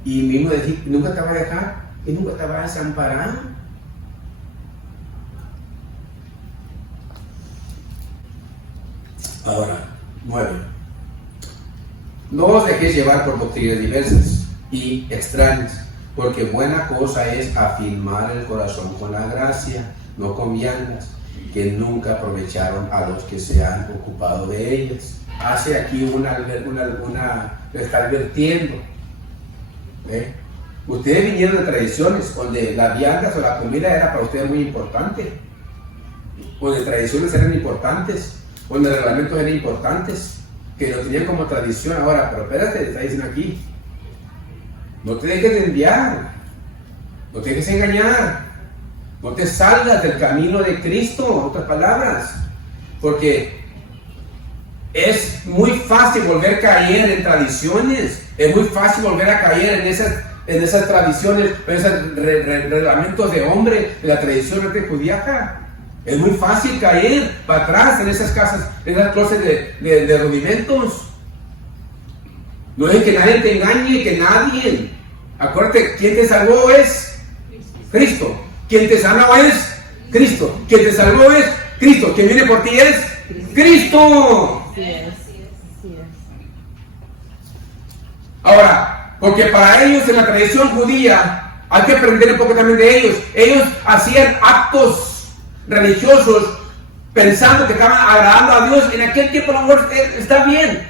Y mismo decir, nunca te va a dejar y nunca te va a desamparar. Ahora, 9. No os dejéis llevar por doctrinas diversas y extrañas, porque buena cosa es afirmar el corazón con la gracia, no con viandas, que nunca aprovecharon a los que se han ocupado de ellas. Hace aquí le está advirtiendo. Ustedes vinieron de tradiciones donde las viandas o la comida era para ustedes muy importante, donde tradiciones eran importantes, donde los reglamentos eran importantes, que lo tenían como tradición. Ahora, pero espérate, está diciendo aquí, no te dejes de enviar, no te dejes engañar, no te salgas del camino de Cristo, en otras palabras, porque es muy fácil volver a caer en tradiciones, es muy fácil volver a caer en esas tradiciones, en esos reglamentos de hombre, de la tradición judía. Es muy fácil caer para atrás en esas casas, en esas clases de rudimentos. No es que nadie te engañe, que nadie. Acuérdate, quien te salvó es Cristo. Quien te sanó es Cristo. Quien te salvó es Cristo. Quien viene por ti es Cristo. Así es. Ahora, porque para ellos en la tradición judía, hay que aprender un poco también de ellos. Ellos hacían actos religiosos pensando que estaban agradando a Dios. En aquel tiempo a lo mejor está bien,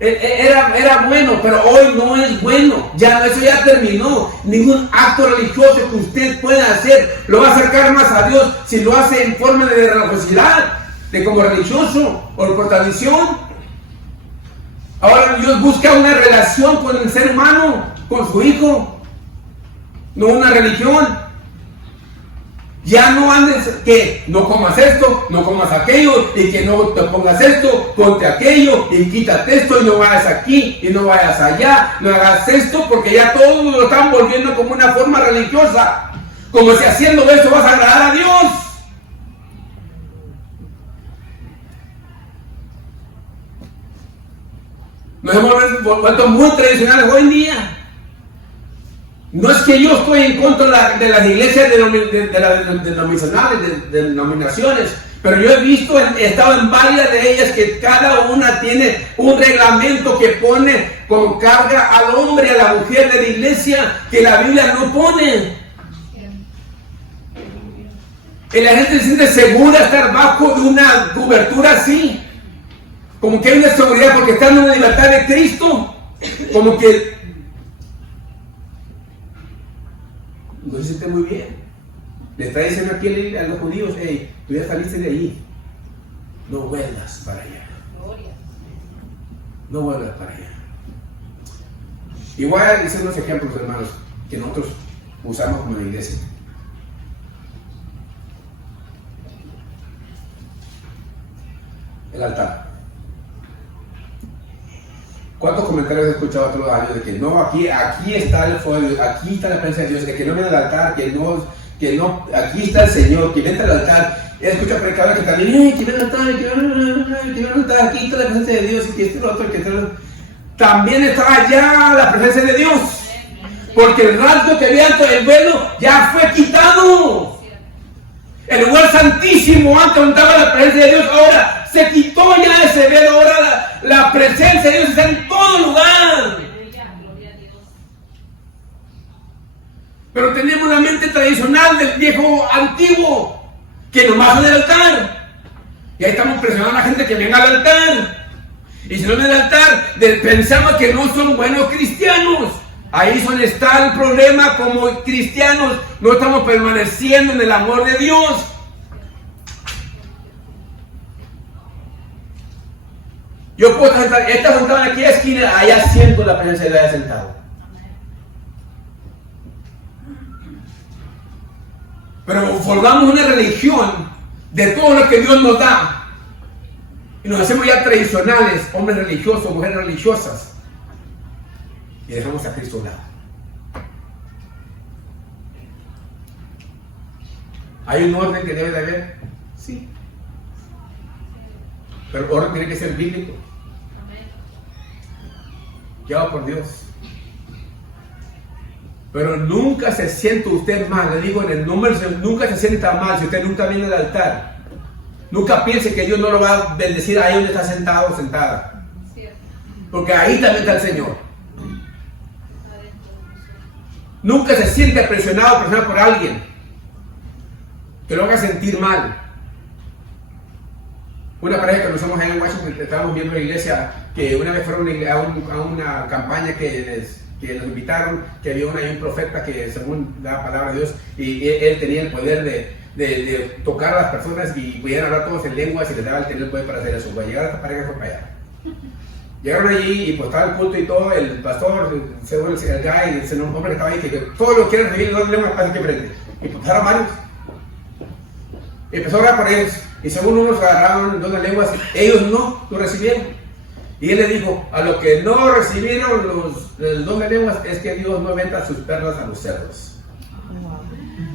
Era bueno, pero hoy no es bueno. Ya eso ya terminó. Ningún acto religioso que usted pueda hacer lo va a acercar más a Dios si lo hace en forma de religiosidad, de como religioso o por tradición. Ahora Dios busca una relación con el ser humano, con su hijo, no una religión. Ya no andes que no comas esto, no comas aquello, y que no te pongas esto, ponte aquello, y quítate esto, y no vayas aquí, y no vayas allá, no hagas esto, porque ya todos lo están volviendo como una forma religiosa, como si haciendo eso vas a agradar a Dios. Nos hemos vuelto muy tradicionales hoy en día. No es que yo estoy en contra de las iglesias denominaciones, pero yo he visto, he estado en varias de ellas que cada una tiene un reglamento que pone con carga al hombre, a la mujer de la iglesia, que la Biblia no pone. Y la gente se siente segura de estar bajo de una cobertura así, como que hay una seguridad porque están en la libertad de Cristo, como que no se siente muy bien. Le está diciendo aquí a los judíos: hey, tú ya saliste de ahí, no vuelvas para allá, no vuelvas para allá. Y voy a decir unos ejemplos, hermanos, que nosotros usamos como la iglesia. El altar. ¿Cuántos comentarios he escuchado todos los años de que no, aquí está el fuego de Dios, aquí está la presencia de Dios, de que no viene al altar, que no, aquí está el Señor, que vente al altar? He escuchado predicadores que también, que viene al altar, que viene al altar, aquí está la presencia de Dios, y que este otro, que este otro. También está allá la presencia de Dios, porque el rasgo que había ante el velo ya fue quitado. El lugar santísimo antes donde estaba la presencia de Dios, ahora se quitó ya ese velo, ahora la presencia de Dios está en todo lugar. Pero tenemos la mente tradicional del viejo antiguo, que nomás es el altar. Y ahí estamos presionando a la gente que venga al altar. Y si no viene al altar, pensamos que no son buenos cristianos. Ahí es donde está el problema. Como cristianos no estamos permaneciendo en el amor de Dios. Yo puedo estar sentado en aquella esquina, allá siento la presencia de Dios sentado. Pero formamos una religión de todo lo que Dios nos da. Y nos hacemos ya tradicionales, hombres religiosos, mujeres religiosas. Y dejamos a Cristo a un lado. ¿Hay un orden que debe de haber? Sí. Pero el orden tiene que ser bíblico. Guiado por Dios. Pero nunca se siente usted mal, le digo en el número, nunca se sienta mal si usted nunca viene al altar. Nunca piense que Dios no lo va a bendecir ahí donde está sentado o sentada. Porque ahí también está el Señor. Nunca se siente presionado por alguien que lo haga sentir mal. Una pareja que conocemos ahí en Washington, estábamos viendo la iglesia, que una vez fueron a una campaña que los invitaron, que había un profeta que según la palabra de Dios, y él tenía el poder de tocar a las personas y pudieran hablar todos en lenguas y les daba el poder para hacer eso. Para llegar a esta pareja fue para allá. Llegaron allí y pues estaba el culto y todo, el pastor, según el guy, el hombre que estaba ahí, que todo lo que quieren recibir en dos lenguas pasa aquí frente. Y pues pasaron varios. Y empezó a orar por ellos. Y según unos agarraron dos lenguas, ellos no lo recibieron. Y él le dijo: a los que no recibieron los dos lenguas, es que Dios no venda sus perlas a los cerdos.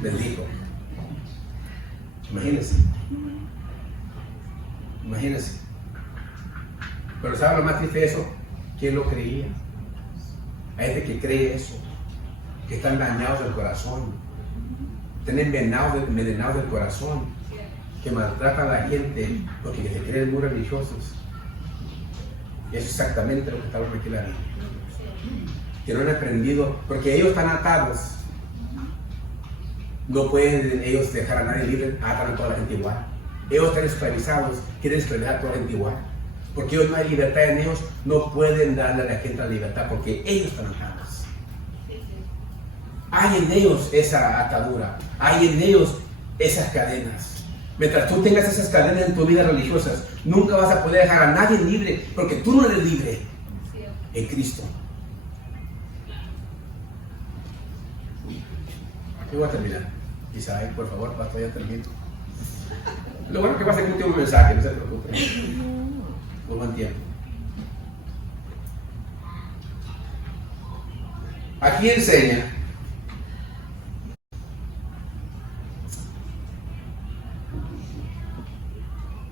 Les dijo. Imagínense. Imagínense. Pero ¿sabe lo más triste de eso? ¿Quién lo creía? Hay gente que cree eso, que están dañados del corazón, están envenenados del corazón, que maltratan a la gente porque se creen muy religiosos. Y eso es exactamente lo que está hablando aquí la Biblia. Que no han aprendido, porque ellos están atados. No pueden ellos dejar a nadie libre, atan a toda la gente igual. Ellos están esclavizados, quieren esclavizar a toda la gente igual. Porque hoy no hay libertad en ellos, no pueden darle a la gente la libertad porque ellos están atados. Hay en ellos esa atadura, hay en ellos esas cadenas. Mientras tú tengas esas cadenas en tu vida religiosas, nunca vas a poder dejar a nadie libre, porque tú no eres libre en Cristo. Yo voy a terminar. Isaac, por favor, pastor, ya termino. Lo bueno que pasa es que último mensaje, no se preocupen. No van tiempo. Aquí enseña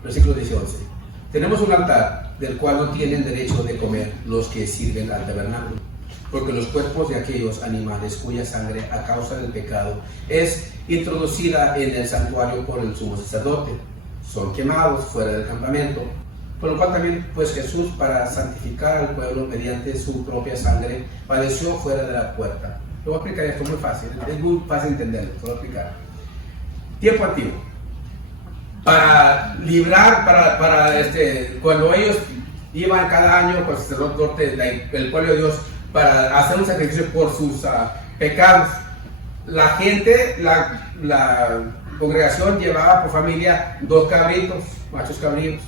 versículo 18. Tenemos un altar del cual no tienen derecho de comer los que sirven al tabernáculo, porque los cuerpos de aquellos animales cuya sangre a causa del pecado es introducida en el santuario por el sumo sacerdote son quemados fuera del campamento, por lo cual también pues Jesús, para santificar al pueblo mediante su propia sangre, padeció fuera de la puerta. Lo voy a explicar esto muy fácil, es muy fácil entenderlo, lo voy a explicar. Tiempo antiguo, para librar, cuando ellos iban cada año con el sacerdote, el pueblo de Dios, para hacer un sacrificio por sus pecados, la gente, la congregación llevaba por familia 2 cabritos, machos cabríos.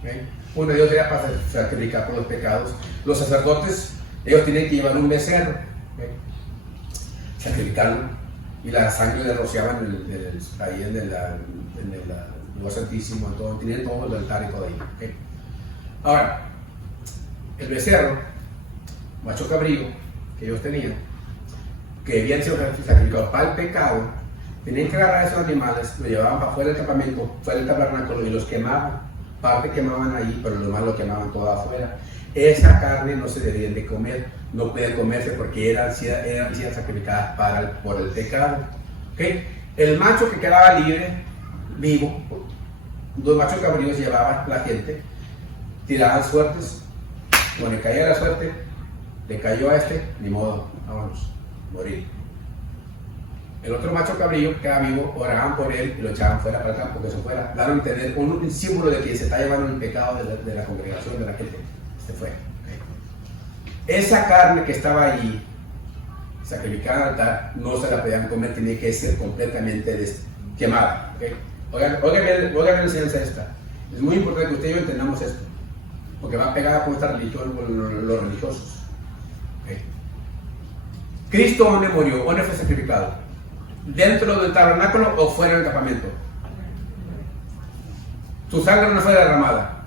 ¿Okay? Uno de ellos era para sacrificar por los pecados. Los sacerdotes, ellos tenían que llevar un becerro, ¿okay? Sacrificarlo, y la sangre le rociaban ahí en el lugar santísimo, tenían todo el altar y todo ahí. ¿Okay? Ahora, el becerro, macho cabrío, que ellos tenían, que habían sido sacrificados para el pecado, tenían que agarrar a esos animales, los llevaban para fuera del campamento, fuera del tabernáculo, y los quemaban. Parte quemaban ahí, pero lo demás lo quemaban todo afuera. Esa carne no se debían de comer, no pueden comerse porque eran sacrificadas por el pecado. ¿Okay? El macho que quedaba libre, vivo, 2 machos cabríos llevaban la gente, tiraban suertes, cuando le caía la suerte, le cayó a ni modo, vámonos, morir. El otro macho cabrillo que quedaba vivo, oraban por él y lo echaban fuera para el campo, que se fuera. Daron a entender un símbolo de que se está llevando el pecado de la congregación, de la gente. Se fue. ¿Okay? Esa carne que estaba ahí, sacrificada al altar, no se la podían comer, tenía que ser completamente quemada. ¿Okay? Oigan la enseñanza esta. Es muy importante que usted y yo entendamos esto, porque va pegada con esta religión, con los religiosos. ¿Okay? Cristo, ¿dónde murió? ¿Dónde fue sacrificado? ¿Dentro del tabernáculo o fuera del campamento? Su sangre no fue derramada.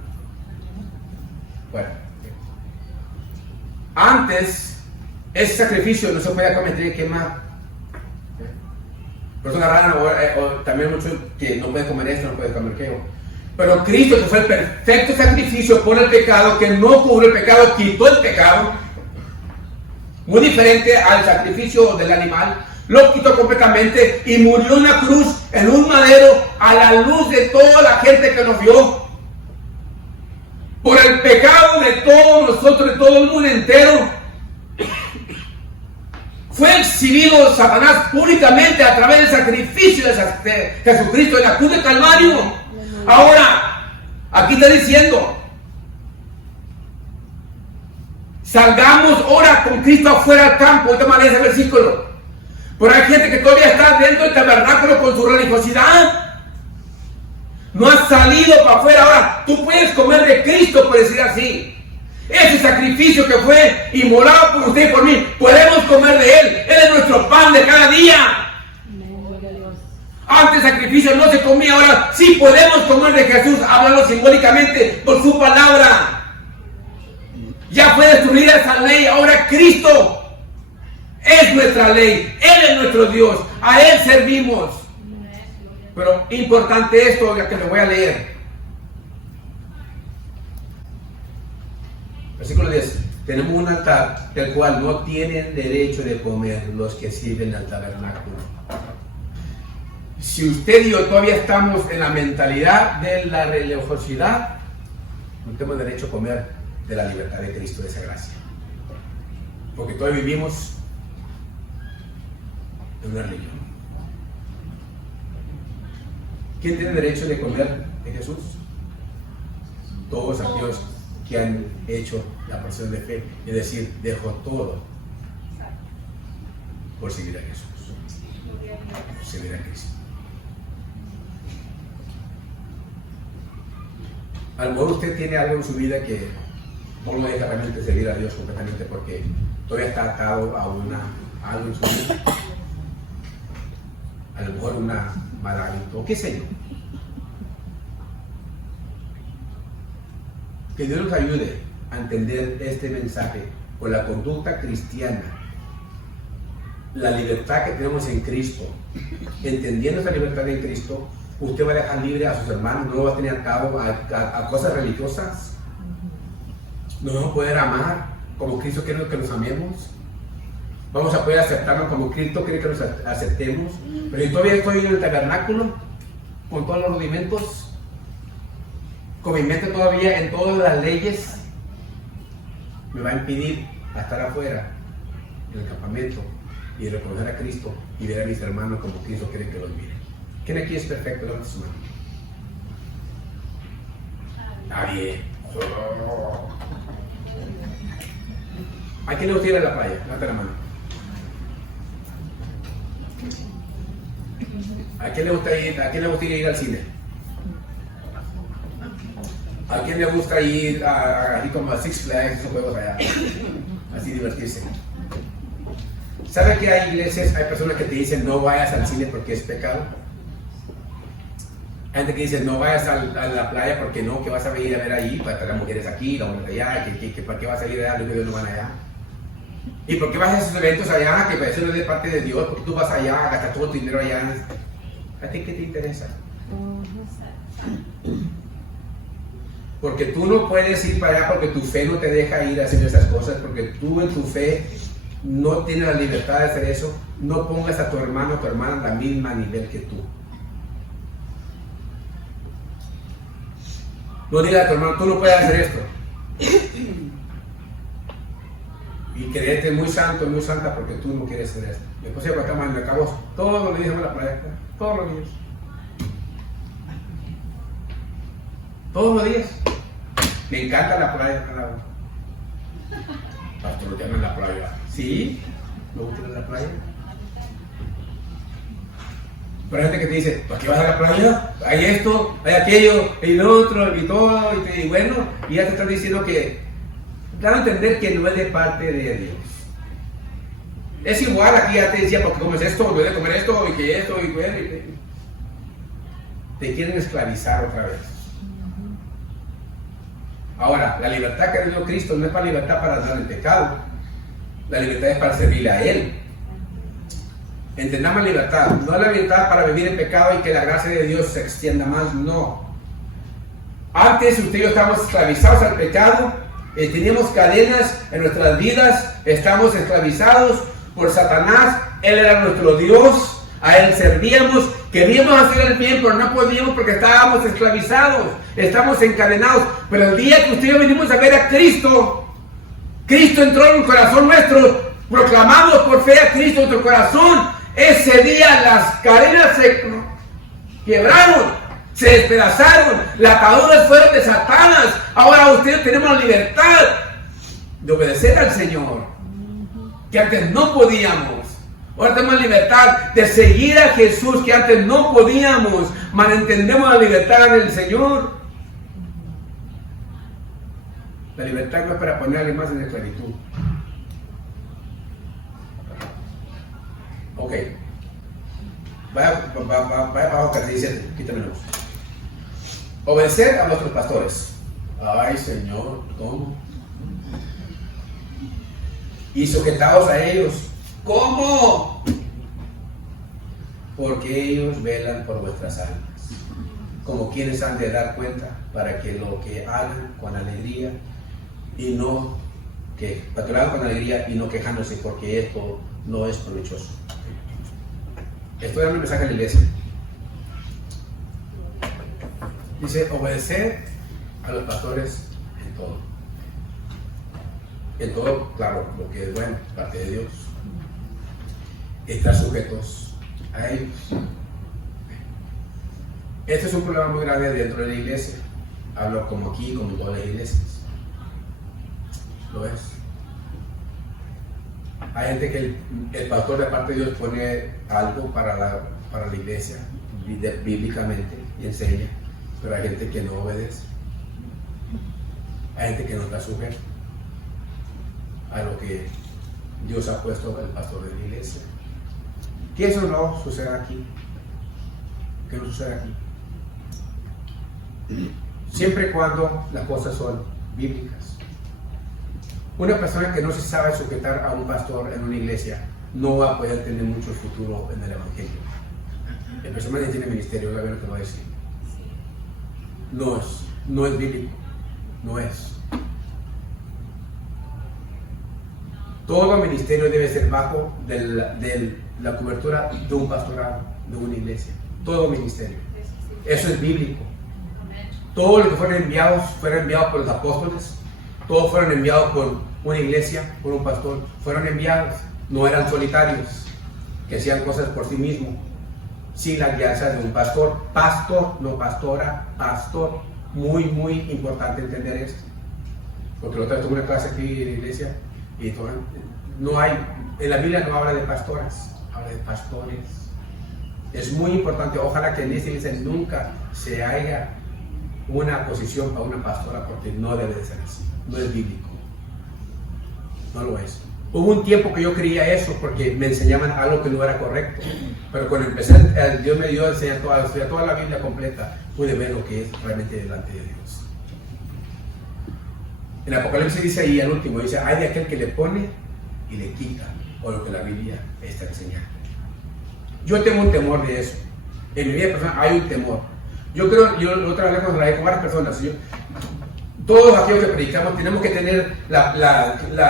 Bueno, antes ese sacrificio no se podía comer, tenía que quemar. Por eso agarran o también muchos que no pueden comer esto, no pueden comer aquello. Pero Cristo, que fue el perfecto sacrificio por el pecado, que no cubrió el pecado, quitó el pecado, muy diferente al sacrificio del animal, lo quitó completamente y murió en una cruz, en un madero, a la luz de toda la gente que nos vio. Por el pecado de todos nosotros, de todo el mundo entero, fue exhibido Satanás públicamente a través del sacrificio de Jesucristo en la cruz de Calvario. Ahora, aquí está diciendo, salgamos ahora con Cristo afuera al campo. Ahorita me ese versículo. Pero hay gente que todavía está dentro del tabernáculo con su religiosidad. No ha salido para afuera. Ahora, tú puedes comer de Cristo, por decir así. Ese sacrificio que fue inmolado por usted y por mí, podemos comer de Él. Él es nuestro pan de cada día. Antes el sacrificio no se comía, ahora sí podemos comer de Jesús, hablando simbólicamente por su palabra. Ya fue destruida esa ley, ahora Cristo es nuestra ley, Él es nuestro Dios, a Él servimos. Pero importante esto, que lo voy a leer. Versículo 10. Tenemos un altar del cual no tienen derecho de comer los que sirven al tabernáculo. Si usted y yo todavía estamos en la mentalidad de la religiosidad, no tenemos derecho a comer de la libertad de Cristo, de esa gracia. Porque todavía vivimos en una religión. ¿Quién tiene derecho de comer de Jesús? todos aquellos que han hecho la profesión de fe y decir, dejo todo por seguir a Jesús, por seguir a Cristo. A lo mejor usted tiene algo en su vida que no lo deja realmente seguir a Dios completamente porque todavía está atado a algo en su vida. A lo mejor una mala hábito, o qué sé yo. Que Dios nos ayude a entender este mensaje con la conducta cristiana, la libertad que tenemos en Cristo. Entendiendo esa libertad en Cristo, usted va a dejar libre a sus hermanos, no lo va a tener atado a cosas religiosas. Nos vamos a poder amar como Cristo quiere que nos amemos. Vamos a poder aceptarnos como Cristo quiere que nos aceptemos. Pero yo todavía estoy en el tabernáculo, con todos los rudimentos, con mi mente todavía en todas las leyes, me va a impedir estar afuera, en el campamento, y reconocer a Cristo y ver a mis hermanos como Cristo quiere que los miren. ¿Quién aquí es perfecto? Levanta su mano. Nadie. ¿A quién le gusta ir a la playa? Levanta la mano. ¿A quién le gusta ir al cine? ¿A quién le gusta ir así como a Six Flags, esos juegos allá? Así divertirse. ¿Sabe que hay iglesias, hay personas que te dicen no vayas al cine porque es pecado? Hay gente que dice no vayas a la playa porque no, que vas a venir a ver ahí, para traer mujeres aquí, las mujeres allá, que para qué vas a ir allá, los que no van allá. ¿Y por qué vas a esos eventos allá? Que eso no es de parte de Dios, porque tú vas allá, gastas todo tu dinero allá. ¿A ti qué te interesa? Porque tú no puedes ir para allá porque tu fe no te deja ir a hacer esas cosas, porque tú en tu fe no tienes la libertad de hacer eso. No pongas a tu hermano o tu hermana a la misma nivel que tú. No digas a tu hermano, tú no puedes hacer esto. Y creerte muy santo, muy santa porque tú no quieres hacer esto. Después se acostamos en el cabo todos los días en la playa, todos los días. Todos los días. Me encanta la playa, Pastor, ya no en la playa. ¿Sí? ¿Me gusta ir a la playa? Pero hay gente que te dice, ¿para qué vas a la playa? Hay esto, hay aquello, hay lo otro, y todo, y bueno, y ya te están diciendo que, dan a entender que no es de parte de Dios. Es igual, aquí ya te decía, porque comes esto, voy a comer esto, y que esto, y bueno, te quieren esclavizar otra vez. Ahora, la libertad que dio Cristo no es para libertad para andar en pecado. La libertad es para servirle a Él. Entendamos libertad. No es la libertad para vivir en pecado y que la gracia de Dios se extienda más, no. Antes usted y yo estábamos esclavizados al pecado, teníamos cadenas en nuestras vidas, estamos esclavizados por Satanás. Él era nuestro Dios, a Él servíamos, queríamos hacer el bien, pero no podíamos porque estábamos esclavizados, estamos encadenados. Pero el día que usted y yo venimos a ver a Cristo, Cristo entró en el corazón nuestro, proclamamos por fe a Cristo en nuestro corazón. Ese día las cadenas se quebraron, se despedazaron, las ataduras fueron desatadas. Ahora ustedes tenemos la libertad de obedecer al Señor, que antes no podíamos. Ahora tenemos la libertad de seguir a Jesús, que antes no podíamos. Malentendemos la libertad en el Señor. La libertad no es para poner a alguien más en esclavitud. Ok. Vaya abajo, 17. Quítamelos. Obedecer a nuestros pastores. Ay, Señor, ¿cómo? Y sujetados a ellos. ¿Cómo? Porque ellos velan por vuestras almas, como quienes han de dar cuenta, para que lo que hagan con alegría y no que patrulan con alegría y no quejándose, porque esto no es provechoso. Estoy dando un mensaje a la iglesia. Dice, obedecer a los pastores en todo. En todo, claro, lo que es bueno, parte de Dios. Estar sujetos a ellos. Este es un problema muy grande dentro de la iglesia. Hablo como aquí, como en todas las iglesias. Lo es. Hay gente que el pastor de parte de Dios pone algo para la iglesia, bíblicamente, y enseña, pero hay gente que no obedece. Hay gente que no está sujeta a lo que Dios ha puesto el pastor de la iglesia. Que eso no suceda aquí. Que no suceda aquí. Siempre y cuando las cosas son bíblicas. Una persona que no se sabe sujetar a un pastor en una iglesia no va a poder tener mucho futuro en el evangelio. El persona que tiene ministerio, la verdad que lo va a decir. No es bíblico. No es. Todo ministerio debe ser bajo de la cobertura de un pastorado, de una iglesia. Todo ministerio. Eso es bíblico. Todos los que fueron enviados por los apóstoles. Todos fueron enviados por una iglesia, por un pastor. Fueron enviados. No eran solitarios, que hacían cosas por sí mismos. Sin la guianza de un pastor. Pastor, no pastora, pastor. Muy, muy importante entender esto. Porque la otra vez tuve una clase aquí en la iglesia y no hay, en la Biblia no habla de pastoras, habla de pastores. Es muy importante, ojalá que en esta iglesia nunca se haya una posición para una pastora, porque no debe de ser así, no es bíblico, no lo es. Hubo un tiempo que yo creía eso porque me enseñaban algo que no era correcto, pero cuando empecé, Dios me dio a enseñar toda la Biblia completa, pude ver lo que es realmente delante de Dios. En Apocalipsis dice ahí, al último, dice, hay de aquel que le pone y le quita, o lo que la Biblia está enseñando. Yo tengo un temor de eso. En mi vida personal hay un temor. Yo creo, yo otra vez con varias personas, todos aquellos que predicamos tenemos que tener la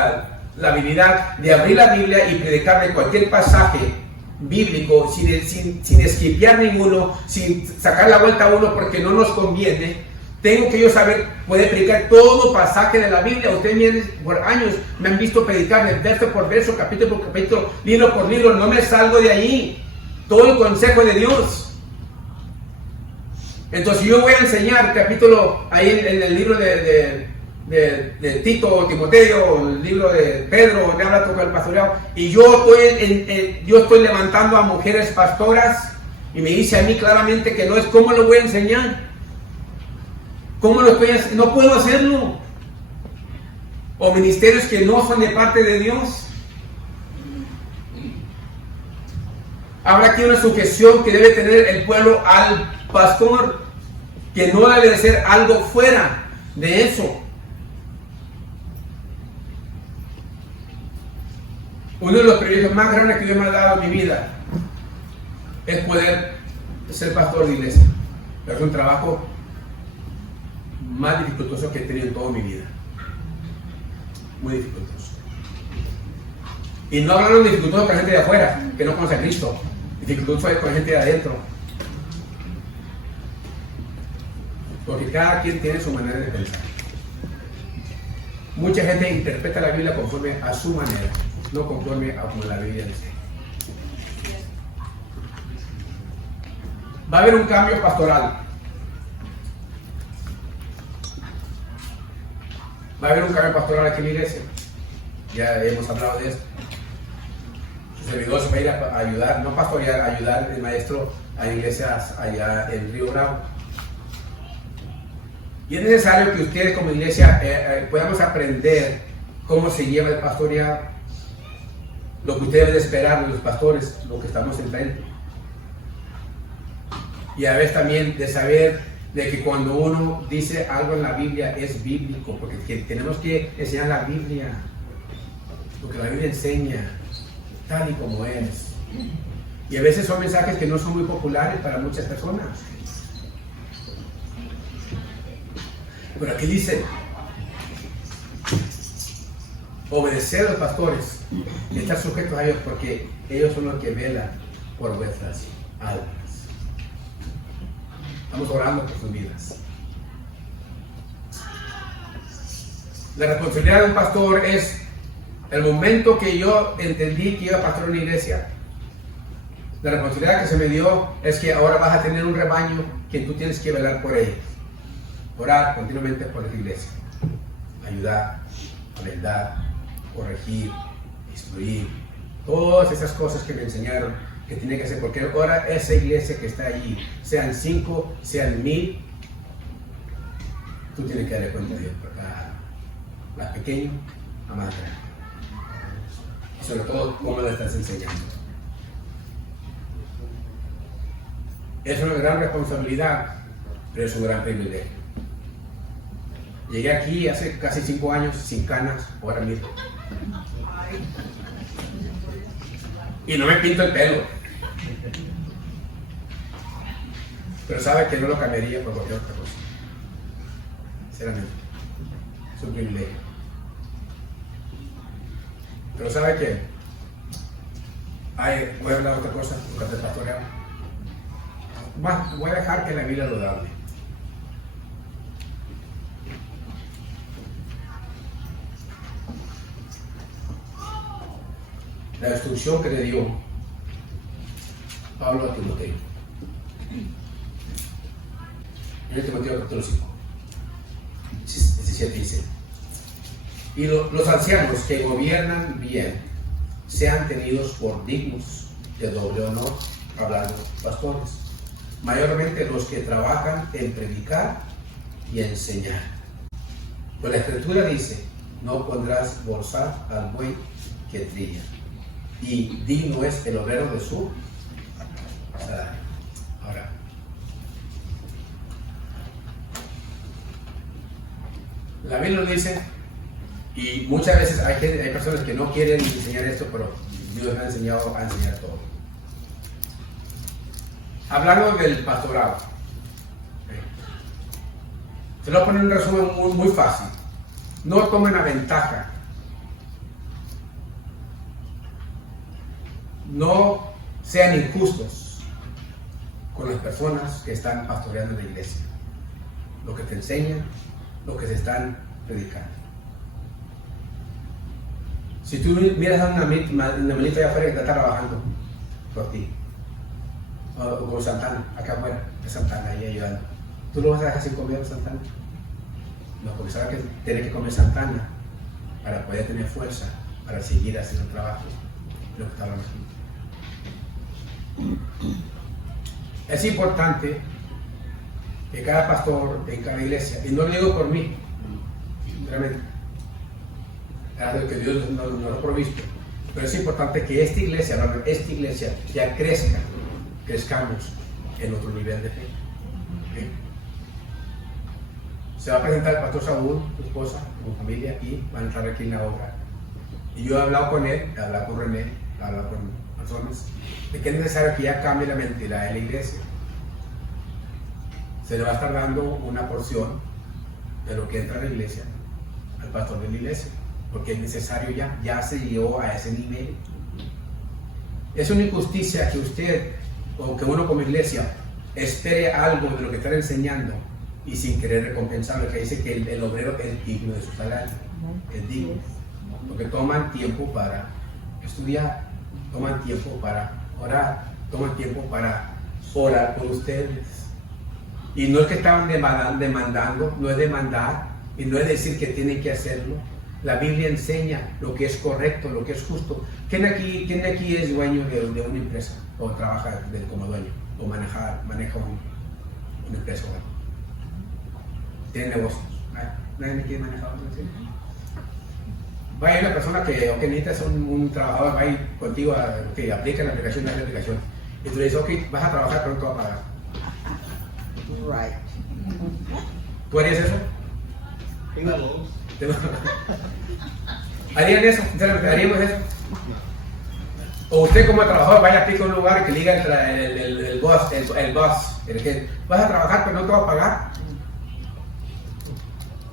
habilidad de abrir la Biblia y predicar de cualquier pasaje bíblico sin esquipear ninguno, sin sacar la vuelta a uno porque no nos conviene. Tengo que yo saber, poder predicar todo pasaje de la Biblia. Ustedes por años me han visto predicar verso por verso, capítulo por capítulo, libro por libro. No me salgo de ahí. Todo el consejo de Dios. Entonces yo voy a enseñar capítulo ahí en el libro de Tito o Timoteo, o el libro de Pedro, donde habla con el pastoreado, y yo estoy levantando a mujeres pastoras, y me dice a mí claramente que no es. ¿Cómo lo voy a enseñar? ¿Cómo lo estoy haciendo? No puedo hacerlo. O ministerios que no son de parte de Dios. Habrá aquí una sujeción que debe tener el pueblo al pastor, que no debe de ser algo fuera de eso. Uno de los privilegios más grandes que Dios me ha dado en mi vida es poder ser pastor de iglesia. Pero es un trabajo más dificultoso que he tenido en toda mi vida. Muy dificultoso. Y no hablaron de dificultoso con gente de afuera, que no conoce a Cristo. Dificultoso es con gente de adentro. Porque cada quien tiene su manera de pensar. Mucha gente interpreta la Biblia conforme a su manera, no conforme a como la Biblia dice. Va a haber un cambio pastoral. Va a haber un cambio pastoral aquí en la iglesia. Ya hemos hablado de esto. Su servidor se va a ir a ayudar, no pastorear, a ayudar el maestro a iglesias allá en Río Bravo. Y es necesario que ustedes como iglesia podamos aprender cómo se lleva el pastoreado, lo que ustedes deben esperar de los pastores, lo que estamos enfrente. Y a veces también de saber de que cuando uno dice algo en la Biblia es bíblico, porque tenemos que enseñar la Biblia, lo que la Biblia enseña, tal y como es. Y a veces son mensajes que no son muy populares para muchas personas. Pero aquí dice, obedecer a los pastores, estar sujetos a ellos, porque ellos son los que velan por vuestras almas. Estamos orando por sus vidas. La responsabilidad de un pastor es el momento que yo entendí que iba a pastorear una iglesia. La responsabilidad que se me dio es que ahora vas a tener un rebaño que tú tienes que velar por ellos. Orar continuamente por la iglesia. Ayudar, alendar, corregir, instruir. Todas esas cosas que me enseñaron que tiene que hacer. Porque ahora esa iglesia que está allí, sean 5, sean 1000, tú tienes que darle cuenta de Dios por cada más pequeño a más grande. Y sobre todo, cómo la estás enseñando. Es una gran responsabilidad, pero es un gran privilegio. Llegué aquí hace casi 5 años sin canas, ahora mismo. Y no me pinto el pelo. Pero sabe que no lo cambiaría por cualquier otra cosa. Sinceramente. Es un privilegio. Pero sabe que voy a hablar de otra cosa, porque te pastoreaba. Voy a dejar que la Biblia lo hable. La instrucción que le dio Pablo a Timoteo. En Timoteo capítulo 5, 17 dice: y los ancianos que gobiernan bien sean tenidos por dignos de doble honor, hablando pastores, mayormente los que trabajan en predicar y enseñar. Pues la Escritura dice: no pondrás bolsa al buey que trilla, y digno es el obrero de su salario. Ahora, la Biblia lo dice, y muchas veces hay personas que no quieren enseñar esto, pero Dios me ha enseñado a enseñar todo. Hablando del pastorado, se lo voy a poner en un resumen muy fácil. No tomen a ventaja. No sean injustos con las personas que están pastoreando en la iglesia. Lo que te enseñan, lo que se están predicando. Si tú miras a una milita allá afuera que está trabajando por ti, o como Santana, acá afuera, de Santana, ahí ayudando, ¿tú lo vas a dejar sin comer Santana? No, porque sabes que tienes que comer Santana para poder tener fuerza, para seguir haciendo el trabajo. Lo que está hablando aquí. Es importante que cada pastor en cada iglesia, y no lo digo por mí, realmente, gracias a que Dios no lo ha provisto, pero es importante que esta iglesia ya crezcamos en otro nivel de fe. ¿Sí? Se va a presentar el pastor Saúl, tu esposa, tu familia, y van a entrar aquí en la obra. Y yo he hablado con él, he hablado con René, he hablado con personas, de que es necesario que ya cambie la mentalidad de la iglesia. Se le va a estar dando una porción de lo que entra en la iglesia al pastor de la iglesia, porque es necesario ya se llegó a ese nivel. Es una injusticia que usted, o que uno como iglesia, espere algo de lo que están enseñando y sin querer recompensarlo, que dice que el obrero es digno de su salario, es digno, porque toman tiempo para estudiar, toman tiempo para orar, toman tiempo para orar por ustedes. Y no es que estaban demandando, no es demandar, y no es decir que tienen que hacerlo. La Biblia enseña lo que es correcto, lo que es justo. ¿Quién aquí es dueño de una empresa? O trabaja como dueño, o maneja una empresa. Bueno, tiene negocios. Nadie me quiere manejar una empresa. Vaya una persona que necesita ser un trabajador, va a ir contigo que aplica la aplicación, y tú le dices, ok, vas a trabajar, pero no te va a pagar. Right. ¿Tú harías eso? ¿Harían eso? ¿Haríamos eso? O usted como trabajador vaya a aplicar un lugar que le diga el boss, que vas a trabajar pero no te va a pagar.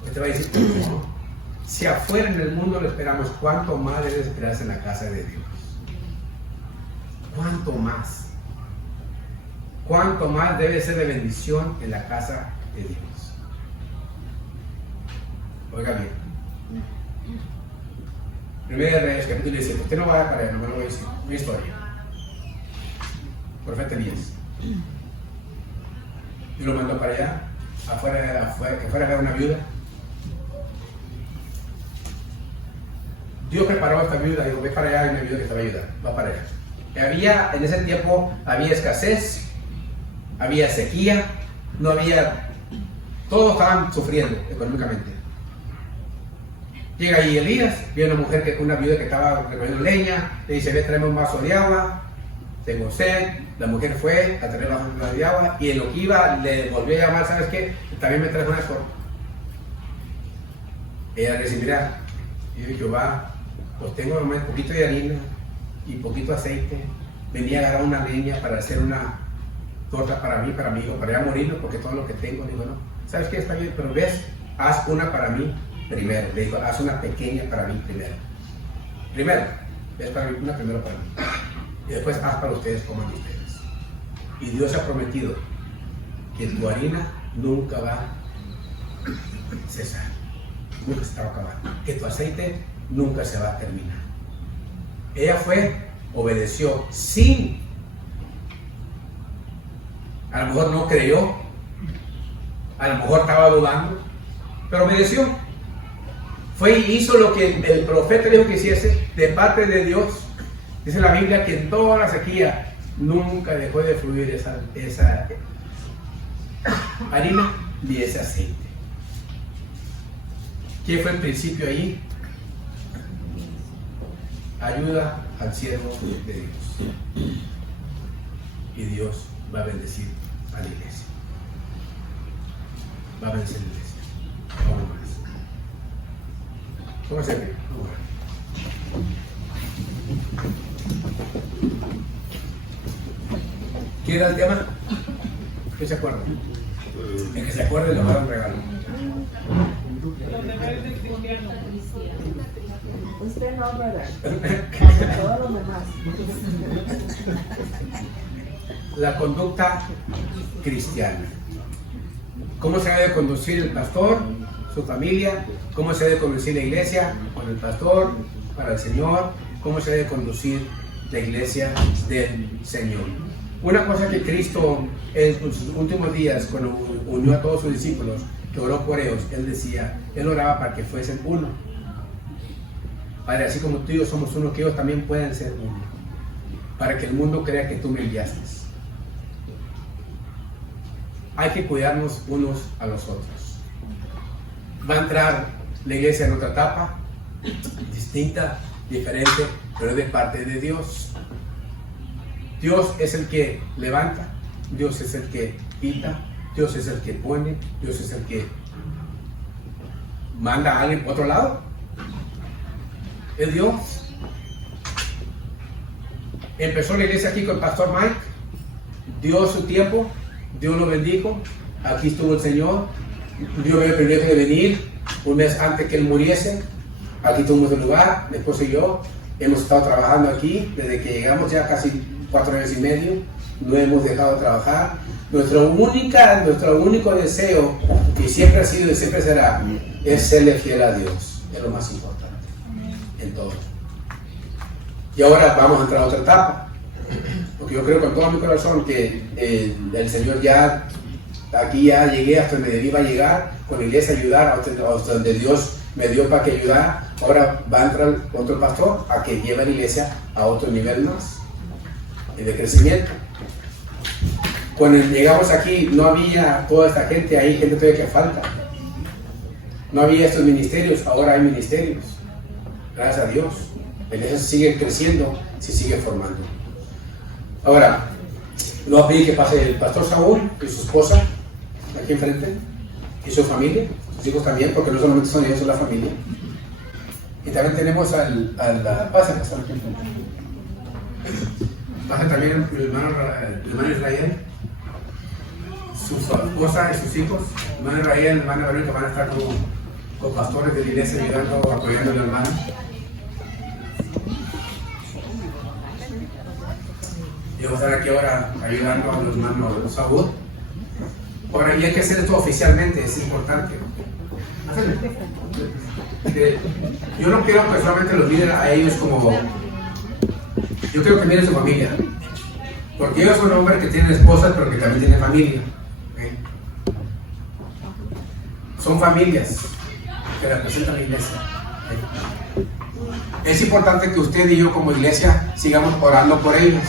Usted va a decir, no. Si afuera en el mundo lo esperamos, ¿cuánto más debe esperarse en la casa de Dios? ¿Cuánto más? ¿Cuánto más debe ser de bendición en la casa de Dios? Oiga bien. Primera de Reyes, capítulo 17. Usted no va a parar, no me lo voy a decir. Una historia. Profeta Elías. Y lo mandó para allá. que fuera a ver una viuda. Dios preparó a esta viuda, dijo, ve para allá, hay una viuda que te va a ayudar, va para allá. En ese tiempo había escasez, había sequía, no había, todos estaban sufriendo económicamente. Llega ahí Elías, vio una viuda que estaba recogiendo leña, le dice, ve, tráeme un vaso de agua, tengo sed. La mujer fue a traer un vaso de agua y en lo que iba le volvió a llamar, ¿sabes qué? También me traes una sopa. Ella le dice, mira, y yo dije, va, pues tengo un poquito de harina y poquito de aceite, venía a agarrar una leña para hacer una torta para mí, para mi hijo, para ya morirlo, porque todo lo que tengo, digo, no, ¿sabes qué? Está bien, pero ves, haz una para mí primero, le digo, haz una pequeña para mí primero, ves para mí, una primero para mí, y después haz para ustedes, coman ustedes. Y Dios ha prometido que tu harina nunca va a cesar, nunca se va a acabar, que tu aceite nunca se va a terminar. Ella obedeció sin, a lo mejor no creyó, a lo mejor estaba dudando, pero obedeció. Fue y hizo lo que el profeta dijo que hiciese de parte de Dios. Dice la Biblia que en toda la sequía nunca dejó de fluir esa harina ni ese aceite. ¿Qué fue el principio ahí? Ayuda al siervo de Dios. Y Dios va a bendecir a la iglesia. Va a bendecir a la iglesia. Vamos más. ¿Cómo se ve? ¿Qué era el tema? ¿Qué se acuerda? El que se acuerde le va a dar un regalo. Usted no, brother. Todos los demás. La conducta cristiana. ¿Cómo se debe conducir el pastor, su familia? ¿Cómo se debe conducir la iglesia con el pastor, para el Señor? ¿Cómo se debe conducir la iglesia del Señor? Una cosa que Cristo en sus últimos días, cuando unió a todos sus discípulos, que oró por ellos, Él oraba para que fuesen uno. Padre, así como tú y yo somos uno, que ellos también puedan ser uno, para que el mundo crea que tú me enviaste. Hay que cuidarnos unos a los otros. Va a entrar la iglesia en otra etapa, distinta, diferente, pero de parte de Dios. Dios es el que levanta, Dios es el que quita, Dios es el que pone, Dios es el que manda a alguien por otro lado. Es Dios. Empezó la iglesia aquí con el pastor Mike, dio su tiempo, Dios lo bendijo, aquí estuvo el Señor, Dios me dio el privilegio de venir un mes antes que él muriese, aquí tuvimos el lugar, mi esposo y yo, hemos estado trabajando aquí, desde que llegamos ya casi 4 años y medio, no hemos dejado de trabajar. Nuestro único deseo, y siempre ha sido y siempre será, es serle fiel a Dios, es lo más importante en todo. Y ahora vamos a entrar a otra etapa, porque yo creo con todo mi corazón que el Señor aquí ya llegué hasta donde iba a llegar, con la iglesia ayudar, hasta donde Dios me dio para que ayudara. Ahora va a entrar otro pastor a que lleve a la iglesia a otro nivel más de crecimiento. Cuando llegamos aquí no había toda esta gente, hay gente todavía que falta. No había estos ministerios, ahora hay ministerios. Gracias a Dios. La iglesia sigue creciendo, se sigue formando. Ahora, no va a pedir que pase el pastor Saúl y su esposa aquí enfrente, y su familia, sus hijos también, porque no solamente son ellos, son la familia. Y también tenemos al pasa que está aquí enfrente. Pasa también el hermano Israel, su esposa y sus hijos, el hermano Israel, el hermano Gabriel, que van a estar con pastores de la iglesia ayudando, apoyando al hermano. Y vamos a estar aquí ahora ayudando a los hermanos Saúl. Ahora, y hay que hacer esto oficialmente, es importante. Yo no quiero que solamente los miren a ellos como... Yo quiero que miren su familia. Porque ellos son hombres que tienen esposas, pero que también tienen familia. ¿Okay? son familias que representan la iglesia. Es importante que usted y yo como iglesia sigamos orando por ellos.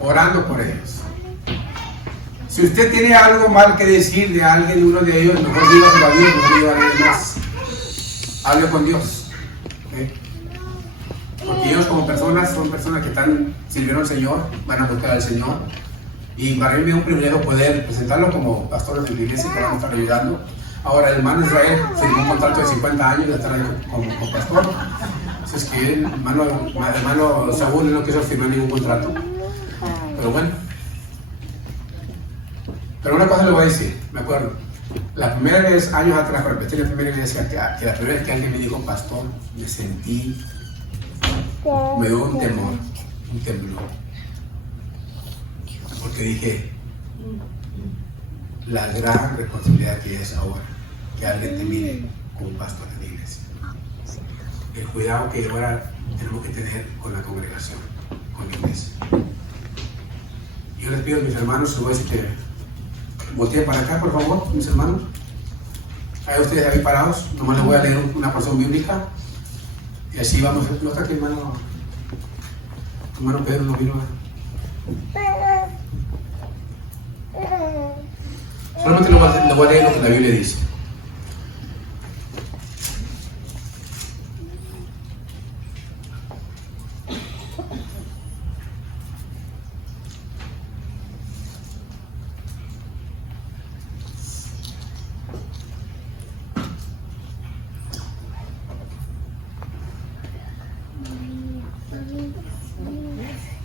Orando por ellos. Si usted tiene algo mal que decir de alguien, uno de ellos, mejor dígaselo a Dios, mejor dígaselo a alguien más. Hable con Dios. Porque ellos como personas son personas que están sirviendo al Señor, van a buscar al Señor. Y para mí es un privilegio poder presentarlo como pastores de la iglesia que van a estar ayudando. Ahora el hermano Israel firmó un contrato de 50 años de estar ahí como pastor. Entonces que el hermano Saúl no quiso firmar ningún contrato. Pero bueno. Pero una cosa le voy a decir, me acuerdo. La primera vez, años atrás, cuando empecé la primera iglesia, que la primera vez que alguien me dijo pastor, me sentí, me dio un temor, un temblor. Porque dije, la gran responsabilidad que es ahora, que alguien te mire como pastor de la iglesia. El cuidado que ahora tenemos que tener con la congregación, con la iglesia. Yo les pido a mis hermanos, se voy a decir que volteen para acá, por favor, mis hermanos. Ahí ustedes ahí parados, nomás les voy a leer una porción bíblica. Y así vamos. ¿No está aquí, hermano? Hermano Pedro no vino. Solamente les voy a leer lo que la Biblia dice.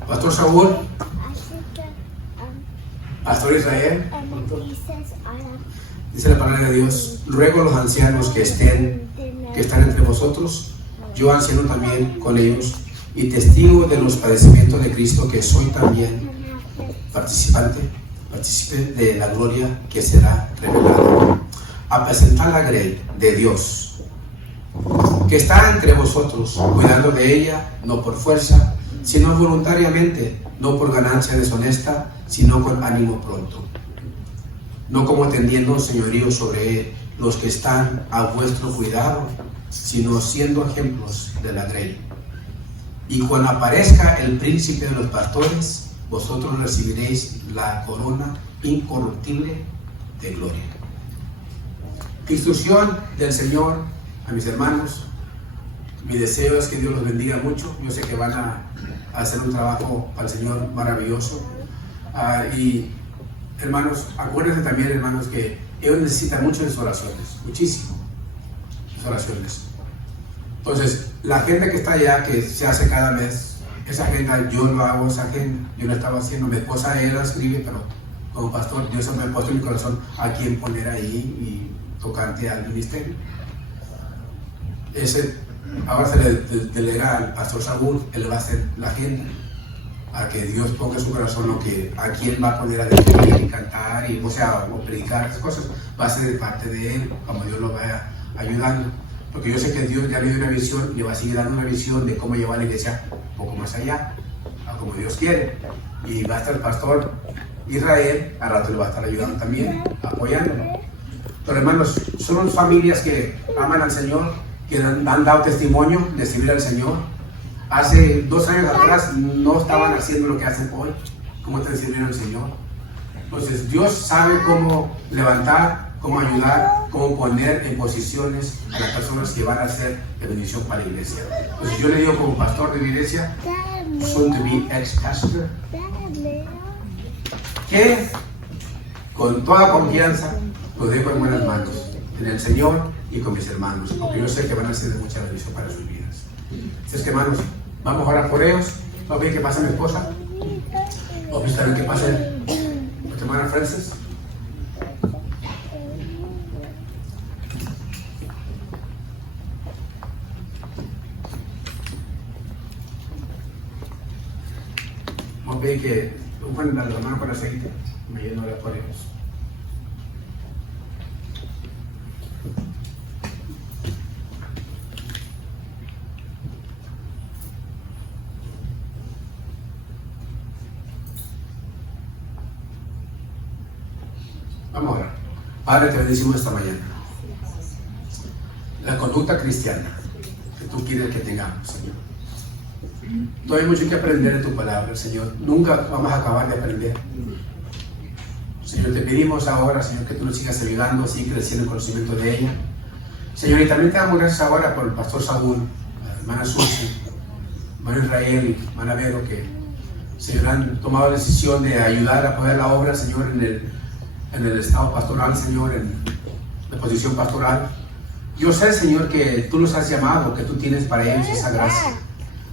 Pastor Saúl, Pastor Israel, dice la palabra de Dios, ruego a los ancianos que están entre vosotros, yo anciano también con ellos, y testigo de los padecimientos de Cristo, que soy también partícipe de la gloria que será revelada, a presentar la grey de Dios, que está entre vosotros, cuidando de ella, no por fuerza, sino voluntariamente, no por ganancia deshonesta, sino con ánimo pronto, no como teniendo señorío sobre los que están a vuestro cuidado, sino siendo ejemplos de la grey. Y cuando aparezca el príncipe de los pastores, vosotros recibiréis la corona incorruptible de gloria. Instrucción del Señor a mis hermanos. Mi deseo es que Dios los bendiga mucho. Yo sé que van a hacer un trabajo para el Señor maravilloso. Y hermanos, acuérdense también, hermanos, que ellos necesitan mucho de sus oraciones, muchísimo, sus oraciones. Entonces, la agenda que está allá, que se hace cada mes, esa agenda yo no hago, esa agenda yo la estaba haciendo, mi esposa ella la escribe, pero como pastor Dios me ha puesto en mi corazón a quién poner ahí y tocante al ministerio. Ahora se le delega al pastor Saúl, él va a hacer la agenda, a que Dios ponga en su corazón lo que a quién va a poner a decir y cantar y o predicar esas cosas, va a ser de parte de él, como Dios lo vaya ayudando, porque yo sé que Dios ya le dio una visión, le va a seguir dando una visión de cómo llevar la iglesia un poco más allá, a como Dios quiere, y va a estar el pastor Israel, al rato le va a estar ayudando también, apoyándolo. Pero hermanos, son familias que aman al Señor, que han dado testimonio de servir al Señor. Hace 2 años atrás no estaban haciendo lo que hacen hoy, cómo están sirviendo al Señor. Entonces Dios sabe cómo levantar, cómo ayudar, cómo poner en posiciones a las personas que van a ser de bendición para la iglesia. Entonces yo le digo como pastor de la iglesia, soon to be ex-pastor, que con toda confianza lo dejo en buenas manos, en el Señor y con mis hermanos, porque yo sé que van a ser de mucha bendición para sus vidas. Así es que, hermanos, vamos a orar por ellos. Vamos a ver qué pasa mi esposa. Vamos a ver qué pasa nuestra hermana Frances. Vamos a ver que ponen las manos con aceite. Me lleno de por ellos. Vamos a orar. Padre, te bendecimos esta mañana. la conducta cristiana que tú quieres que tengamos, Señor. Todavía hay mucho que aprender de tu palabra, Señor. Nunca vamos a acabar de aprender. Señor, te pedimos ahora, Señor, que tú nos sigas ayudando, sigue creciendo el conocimiento de ella. Señor, y también te damos gracias ahora por el pastor Saúl, la hermana Susi, hermano Israel y hermana Vero, que, Señor, han tomado la decisión de ayudar a apoyar la obra, Señor, en el estado pastoral, Señor, en la posición pastoral. Yo sé, Señor, que tú los has llamado, que tú tienes para ellos esa gracia.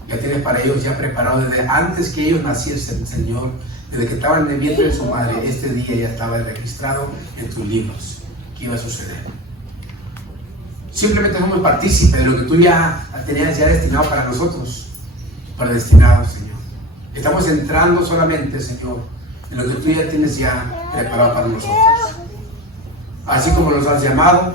Ya tienes para ellos ya preparado desde antes que ellos naciesen, Señor, desde que estaban en el vientre de su madre. Este día ya estaba registrado en tus libros. ¿Qué iba a suceder? Simplemente somos partícipes de lo que tú ya tenías ya destinado para nosotros, predestinados, Señor. Estamos entrando solamente, Señor, en lo que tú ya tienes ya preparado para nosotros. Así como los has llamado,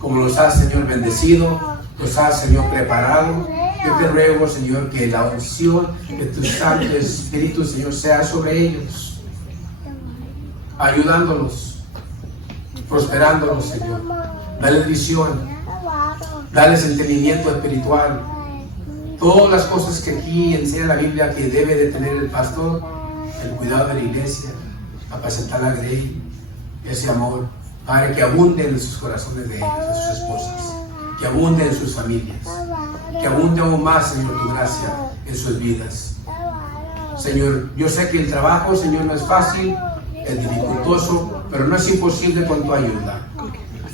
como los has, Señor, bendecido, los has, Señor, preparado. Yo te ruego, Señor, que la unción de tu Santo Espíritu, Señor, sea sobre ellos, ayudándolos, prosperándolos, Señor. Dale visión, dales entendimiento espiritual. Todas las cosas que aquí enseña la Biblia que debe de tener el pastor, el cuidado de la iglesia, apacentar la grey, ese amor, para que abunde en sus corazones de ellos, de sus esposas, que abunde en sus familias, que abunde aún más, Señor, tu gracia en sus vidas. Señor, yo sé que el trabajo, Señor, no es fácil, es dificultoso, pero no es imposible con tu ayuda.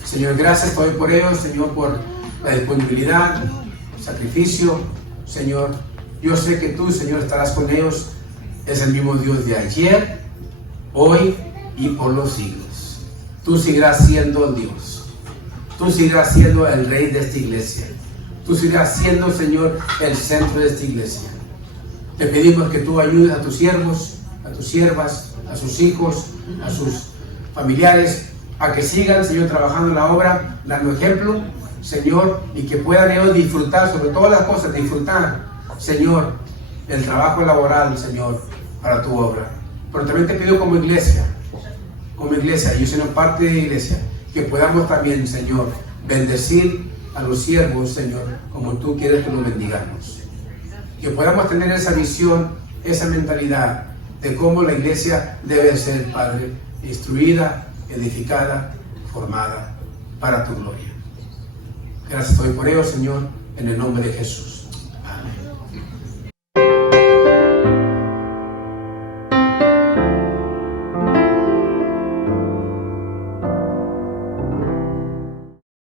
Señor, gracias te doy por ellos, Señor, por la disponibilidad, sacrificio. Señor, yo sé que tú, Señor, estarás con ellos. Es el mismo Dios de ayer, hoy y por los siglos. Tú seguirás siendo Dios. Tú seguirás siendo el Rey de esta iglesia. Tú seguirás siendo, Señor, el centro de esta iglesia. Te pedimos que tú ayudes a tus siervos, a tus siervas, a sus hijos, a sus familiares, a que sigan, Señor, trabajando en la obra, dando ejemplo, Señor, y que puedan ellos disfrutar, sobre todas las cosas, disfrutar, Señor, el trabajo laboral, Señor, para tu obra. Pero también te pido como iglesia, yo siendo parte de la iglesia, que podamos también, Señor, bendecir a los siervos, Señor, como tú quieres que los bendigamos. Que podamos tener esa visión, esa mentalidad de cómo la iglesia debe ser, Padre, instruida, edificada, formada para tu gloria. Gracias te doy por ello, Señor, en el nombre de Jesús.